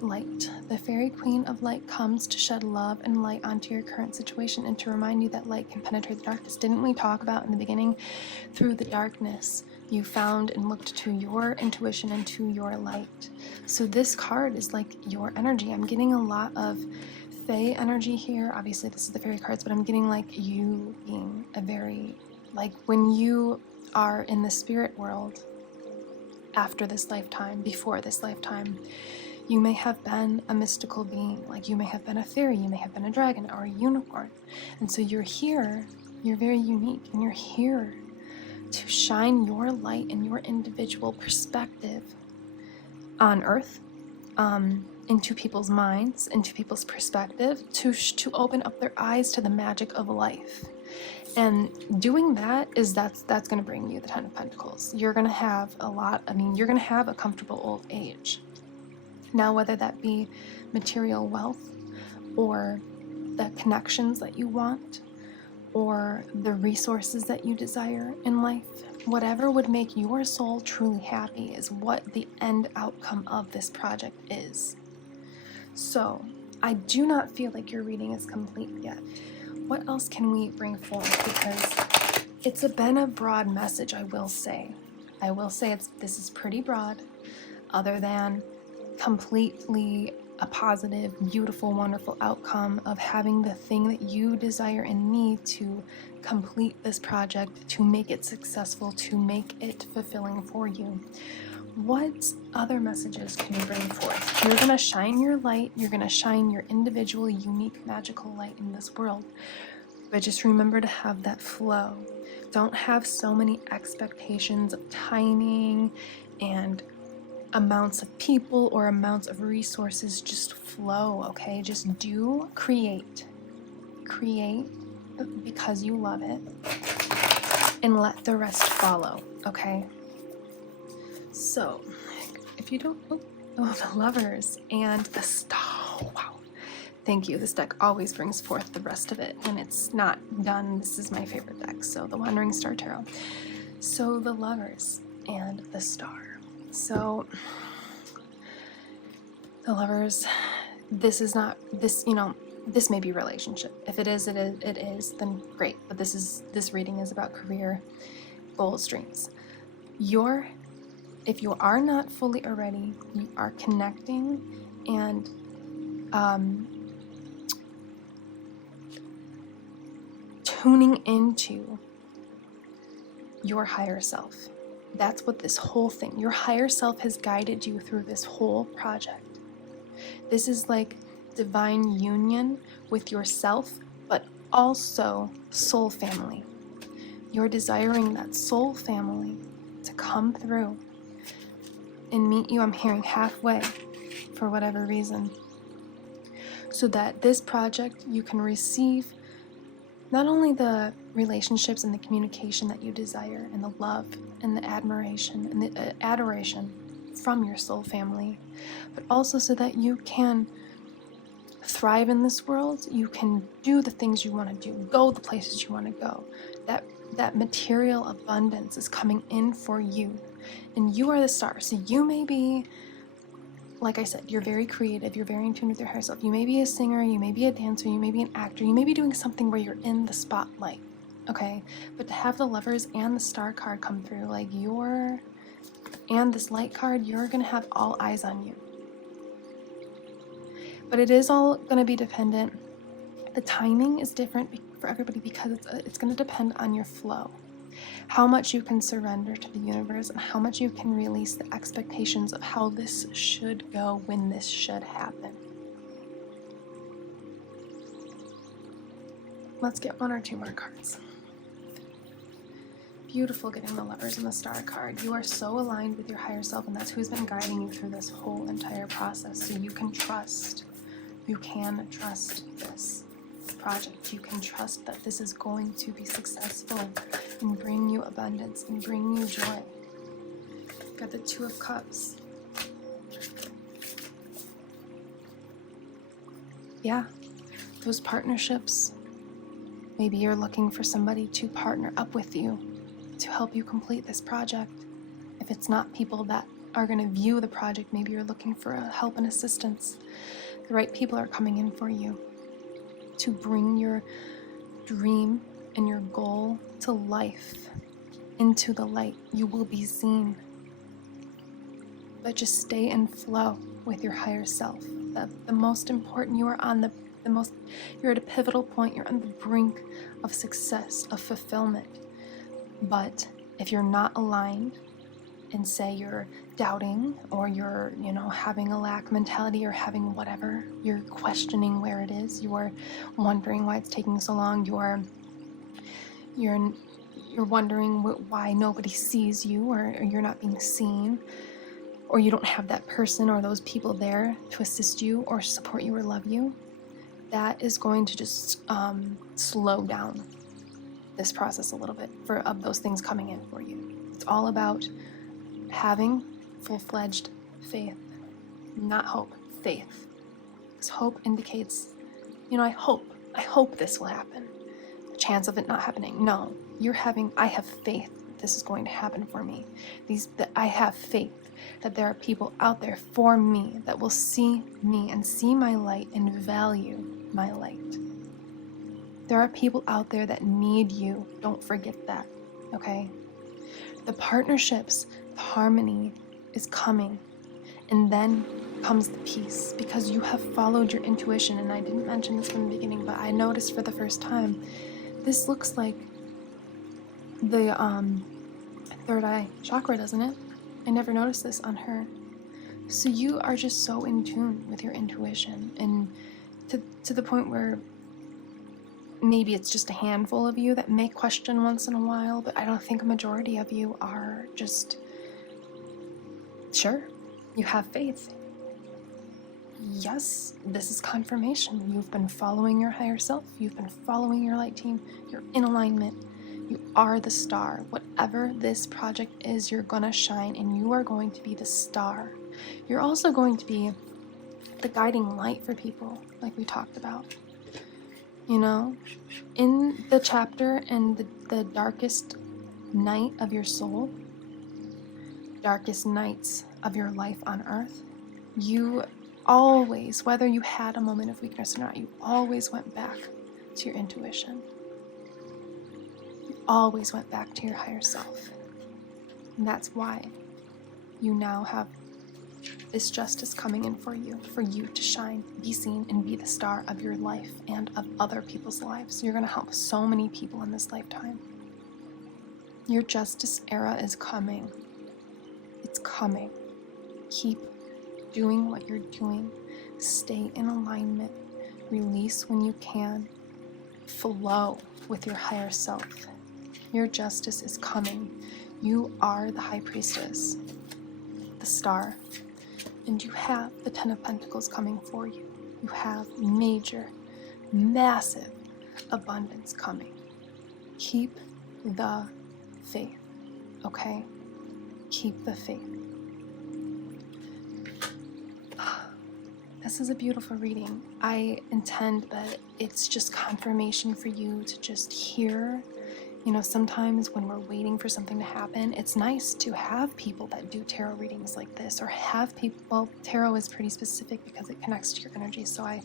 Light. The fairy queen of light comes to shed love and light onto your current situation and to remind you that light can penetrate the darkness. Didn't we talk about in the beginning, through the darkness, you found and looked to your intuition and to your light. So this card is like your energy. I'm getting a lot of fae energy here. Obviously this is the fairy cards, but I'm getting like you being like when you are in the spirit world after this lifetime, before this lifetime, you may have been a mystical being, like you may have been a fairy, you may have been a dragon or a unicorn. And so you're here, you're very unique, and you're here to shine your light and your individual perspective on Earth, into people's minds, into people's perspective, to open up their eyes to the magic of life. And doing that that's going to bring you the 10 of Pentacles. You're going to have you're going to have a comfortable old age. Now, whether that be material wealth or the connections that you want or the resources that you desire in life, whatever would make your soul truly happy is what the end outcome of this project is. So, I do not feel like your reading is complete yet. What else can we bring forth? Because it's been a broad message, I will say. This is pretty broad, other than completely a positive, beautiful, wonderful outcome of having the thing that you desire and need to complete this project, to make it successful, to make it fulfilling for you. What other messages can you bring forth? You're going to shine your light. You're going to shine your individual, unique, magical light in this world. But just remember to have that flow. Don't have so many expectations of timing and amounts of people or amounts of resources just flow, okay? Just do create. Create because you love it, and let the rest follow, okay? So, if you don't, the Lovers and the Star, wow. Thank you. This deck always brings forth the rest of it when it's not done. This is my favorite deck, so the Wandering Star Tarot. So the Lovers and the Star. So the Lovers, this is not, this, you know, this may be relationship. If it is, then great. But this reading is about career, goals, dreams. If you are not fully already, you are connecting and tuning into your higher self. That's what this whole thing, your higher self has guided you through this whole project. This is like divine union with yourself, but also soul family. You're desiring that soul family to come through and meet you, I'm hearing, halfway for whatever reason, so that this project you can receive not only the relationships and the communication that you desire, and the love and the admiration and the adoration from your soul family, but also so that you can thrive in this world. You can do the things you want to do, go the places you want to go. That material abundance is coming in for you, and you are the star. So you may be, like I said, you're very creative, you're very in tune with your higher self. You may be a singer, you may be a dancer, you may be an actor, you may be doing something where you're in the spotlight, okay? But to have the Lovers and the Star card come through, like and this Light card, you're gonna have all eyes on you. But it is all gonna be dependent. The timing is different for everybody because it's gonna depend on your flow. How much you can surrender to the universe and how much you can release the expectations of how this should go, when this should happen. Let's get one or two more cards. Beautiful getting the Lovers and the Star card. You are so aligned with your higher self, and that's who's been guiding you through this whole entire process. So you can trust this project. You can trust that this is going to be successful and bring you abundance and bring you joy. Got the Two of Cups. Yeah, those partnerships. Maybe you're looking for somebody to partner up with you to help you complete this project. If it's not people that are going to view the project, maybe you're looking for help and assistance. The right people are coming in for you to bring your dream and your goal to life, into the light. You will be seen. But just stay in flow with your higher self. The most important, you are on you're at a pivotal point. You're on the brink of success, of fulfillment. But if you're not aligned, and say you're doubting, or you're, having a lack mentality, or having whatever, you're questioning where it is, you're wondering why it's taking so long, you're wondering why nobody sees you, or you're not being seen, or you don't have that person or those people there to assist you or support you or love you, that is going to just slow down this process a little bit of those things coming in for you. It's all about having full-fledged faith, not hope, faith. Because hope indicates, I hope this will happen. The chance of it not happening. No, I have faith that this is going to happen for me. I have faith that there are people out there for me that will see me and see my light and value my light. There are people out there that need you. Don't forget that, okay? The partnerships, the harmony is coming, and then comes the peace, because you have followed your intuition. And I didn't mention this from the beginning, but I noticed for the first time, this looks like the third eye chakra, doesn't it? I never noticed this on her. So you are just so in tune with your intuition, and to the point where maybe it's just a handful of you that may question once in a while, but I don't think a majority of you are just sure. You have faith. Yes, this is confirmation. You've been following your higher self. You've been following your light team. You're in alignment. You are the star. Whatever this project is, you're gonna shine and you are going to be the star. You're also going to be the guiding light for people, like we talked about. You know, in the chapter and the darkest night of your soul, darkest nights of your life on earth, you always, whether you had a moment of weakness or not, you always went back to your intuition. You always went back to your higher self. And that's why you now have this justice coming in for you to shine, be seen, and be the star of your life and of other people's lives. You're going to help so many people in this lifetime. Your justice era is coming. It's coming. Keep doing what you're doing. Stay in alignment. Release when you can. Flow with your higher self. Your justice is coming. You are the High Priestess, the star, and you have the Ten of Pentacles coming for you. You have major, massive abundance coming. Keep the faith, okay? Keep the faith. This is a beautiful reading. I intend that it's just confirmation for you to just hear. You know, sometimes when we're waiting for something to happen, it's nice to have people that do tarot readings like this, or have people, well, tarot is pretty specific because it connects to your energy, so I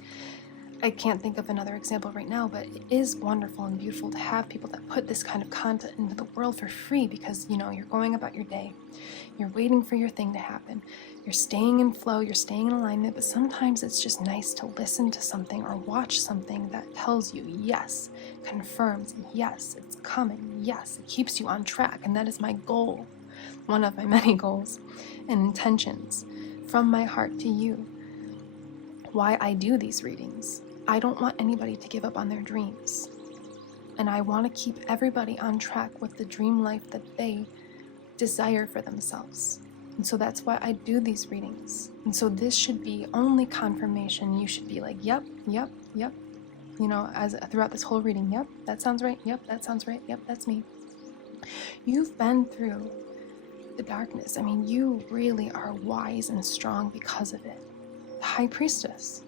can't think of another example right now, but it is wonderful and beautiful to have people that put this kind of content into the world for free because, you know, you're going about your day, you're waiting for your thing to happen, you're staying in flow, you're staying in alignment, but sometimes it's just nice to listen to something or watch something that tells you, yes, confirms, yes, it's coming, yes, it keeps you on track, and that is my goal, one of my many goals and intentions from my heart to you. Why I do these readings. I don't want anybody to give up on their dreams. And I want to keep everybody on track with the dream life that they desire for themselves. And so that's why I do these readings. And so this should be only confirmation. You should be like, yep, yep, yep. You know, as throughout this whole reading, yep, that sounds right. Yep, that sounds right. Yep, that's me. You've been through the darkness. I mean, you really are wise and strong because of it. The High Priestess,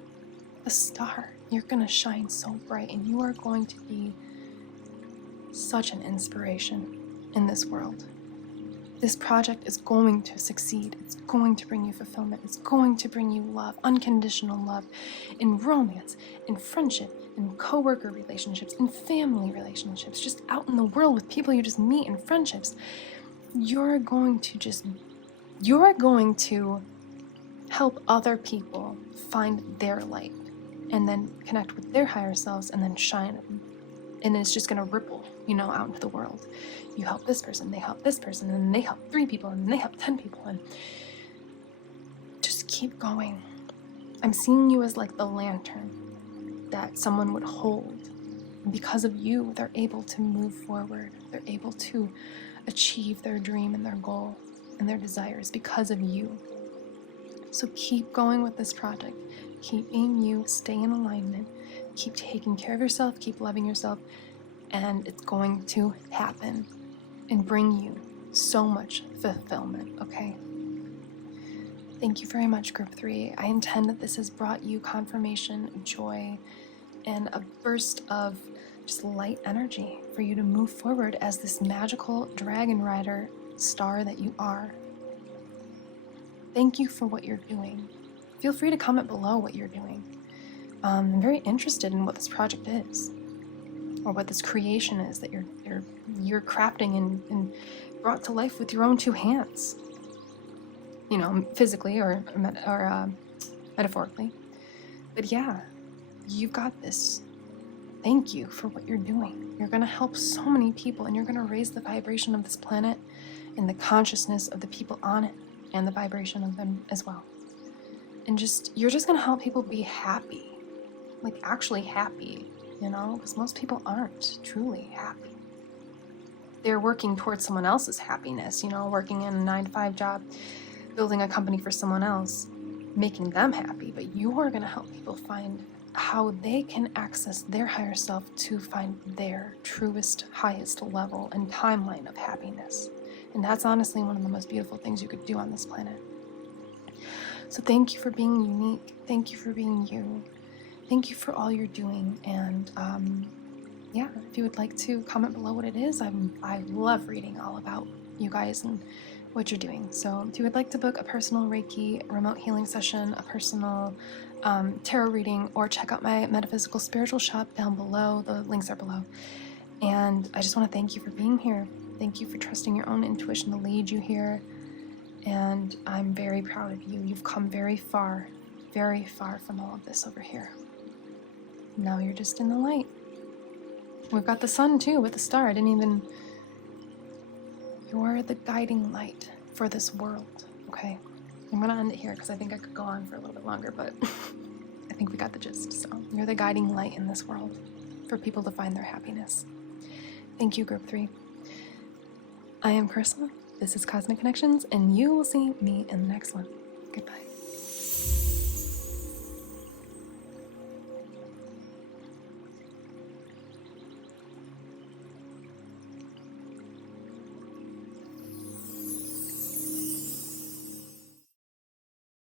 the star. You're going to shine so bright, and you are going to be such an inspiration in this world. This project is going to succeed. It's going to bring you fulfillment. It's going to bring you love, unconditional love, in romance, in friendship, in co-worker relationships, in family relationships, just out in the world with people you just meet in friendships. You're going to help other people find their light and then connect with their higher selves and then shine. And it's just going to ripple, you know, out into the world. You help this person, they help this person, and they help 3 people, and they help 10 people, and just keep going. I'm seeing you as like the lantern that someone would hold. And because of you, they're able to move forward. They're able to achieve their dream and their goal and their desires because of you. So keep going with this project. Keep being you, stay in alignment, keep taking care of yourself, keep loving yourself, and it's going to happen and bring you so much fulfillment, okay? Thank you very much, Group 3. I intend that this has brought you confirmation, joy, and a burst of just light energy for you to move forward as this magical dragon rider star that you are. Thank you for what you're doing. Feel free to comment below what you're doing. I'm very interested in what this project is, or what this creation is that you're crafting and brought to life with your own 2 hands. You know, physically or metaphorically. But yeah, you've got this. Thank you for what you're doing. You're gonna help so many people, and you're gonna raise the vibration of this planet and the consciousness of the people on it, and the vibration of them as well. And you're just gonna help people be happy, like actually happy, you know, because most people aren't truly happy. They're working towards someone else's happiness, you know, working in a 9-to-5 job, building a company for someone else, making them happy, but you are going to help people find how they can access their higher self to find their truest, highest level and timeline of happiness. And that's honestly one of the most beautiful things you could do on this planet. So thank you for being unique. Thank you for being you. Thank you for all you're doing. And yeah, if you would like to comment below what it is, I love reading all about you guys and what you're doing. So if you would like to book a personal Reiki remote healing session, a personal tarot reading, or check out my metaphysical spiritual shop down below, the links are below. And I just want to thank you for being here. Thank you for trusting your own intuition to lead you here. And I'm very proud of you. You've come very far from all of this over here. Now you're just in the light. We've got the sun too with the star. You're the guiding light for this world, okay? I'm gonna end it here because I think I could go on for a little bit longer, but I think we got the gist. So you're the guiding light in this world for people to find their happiness. Thank you, Group 3. I am Carissa. This is Cosmic Connections, and you will see me in the next one. Goodbye.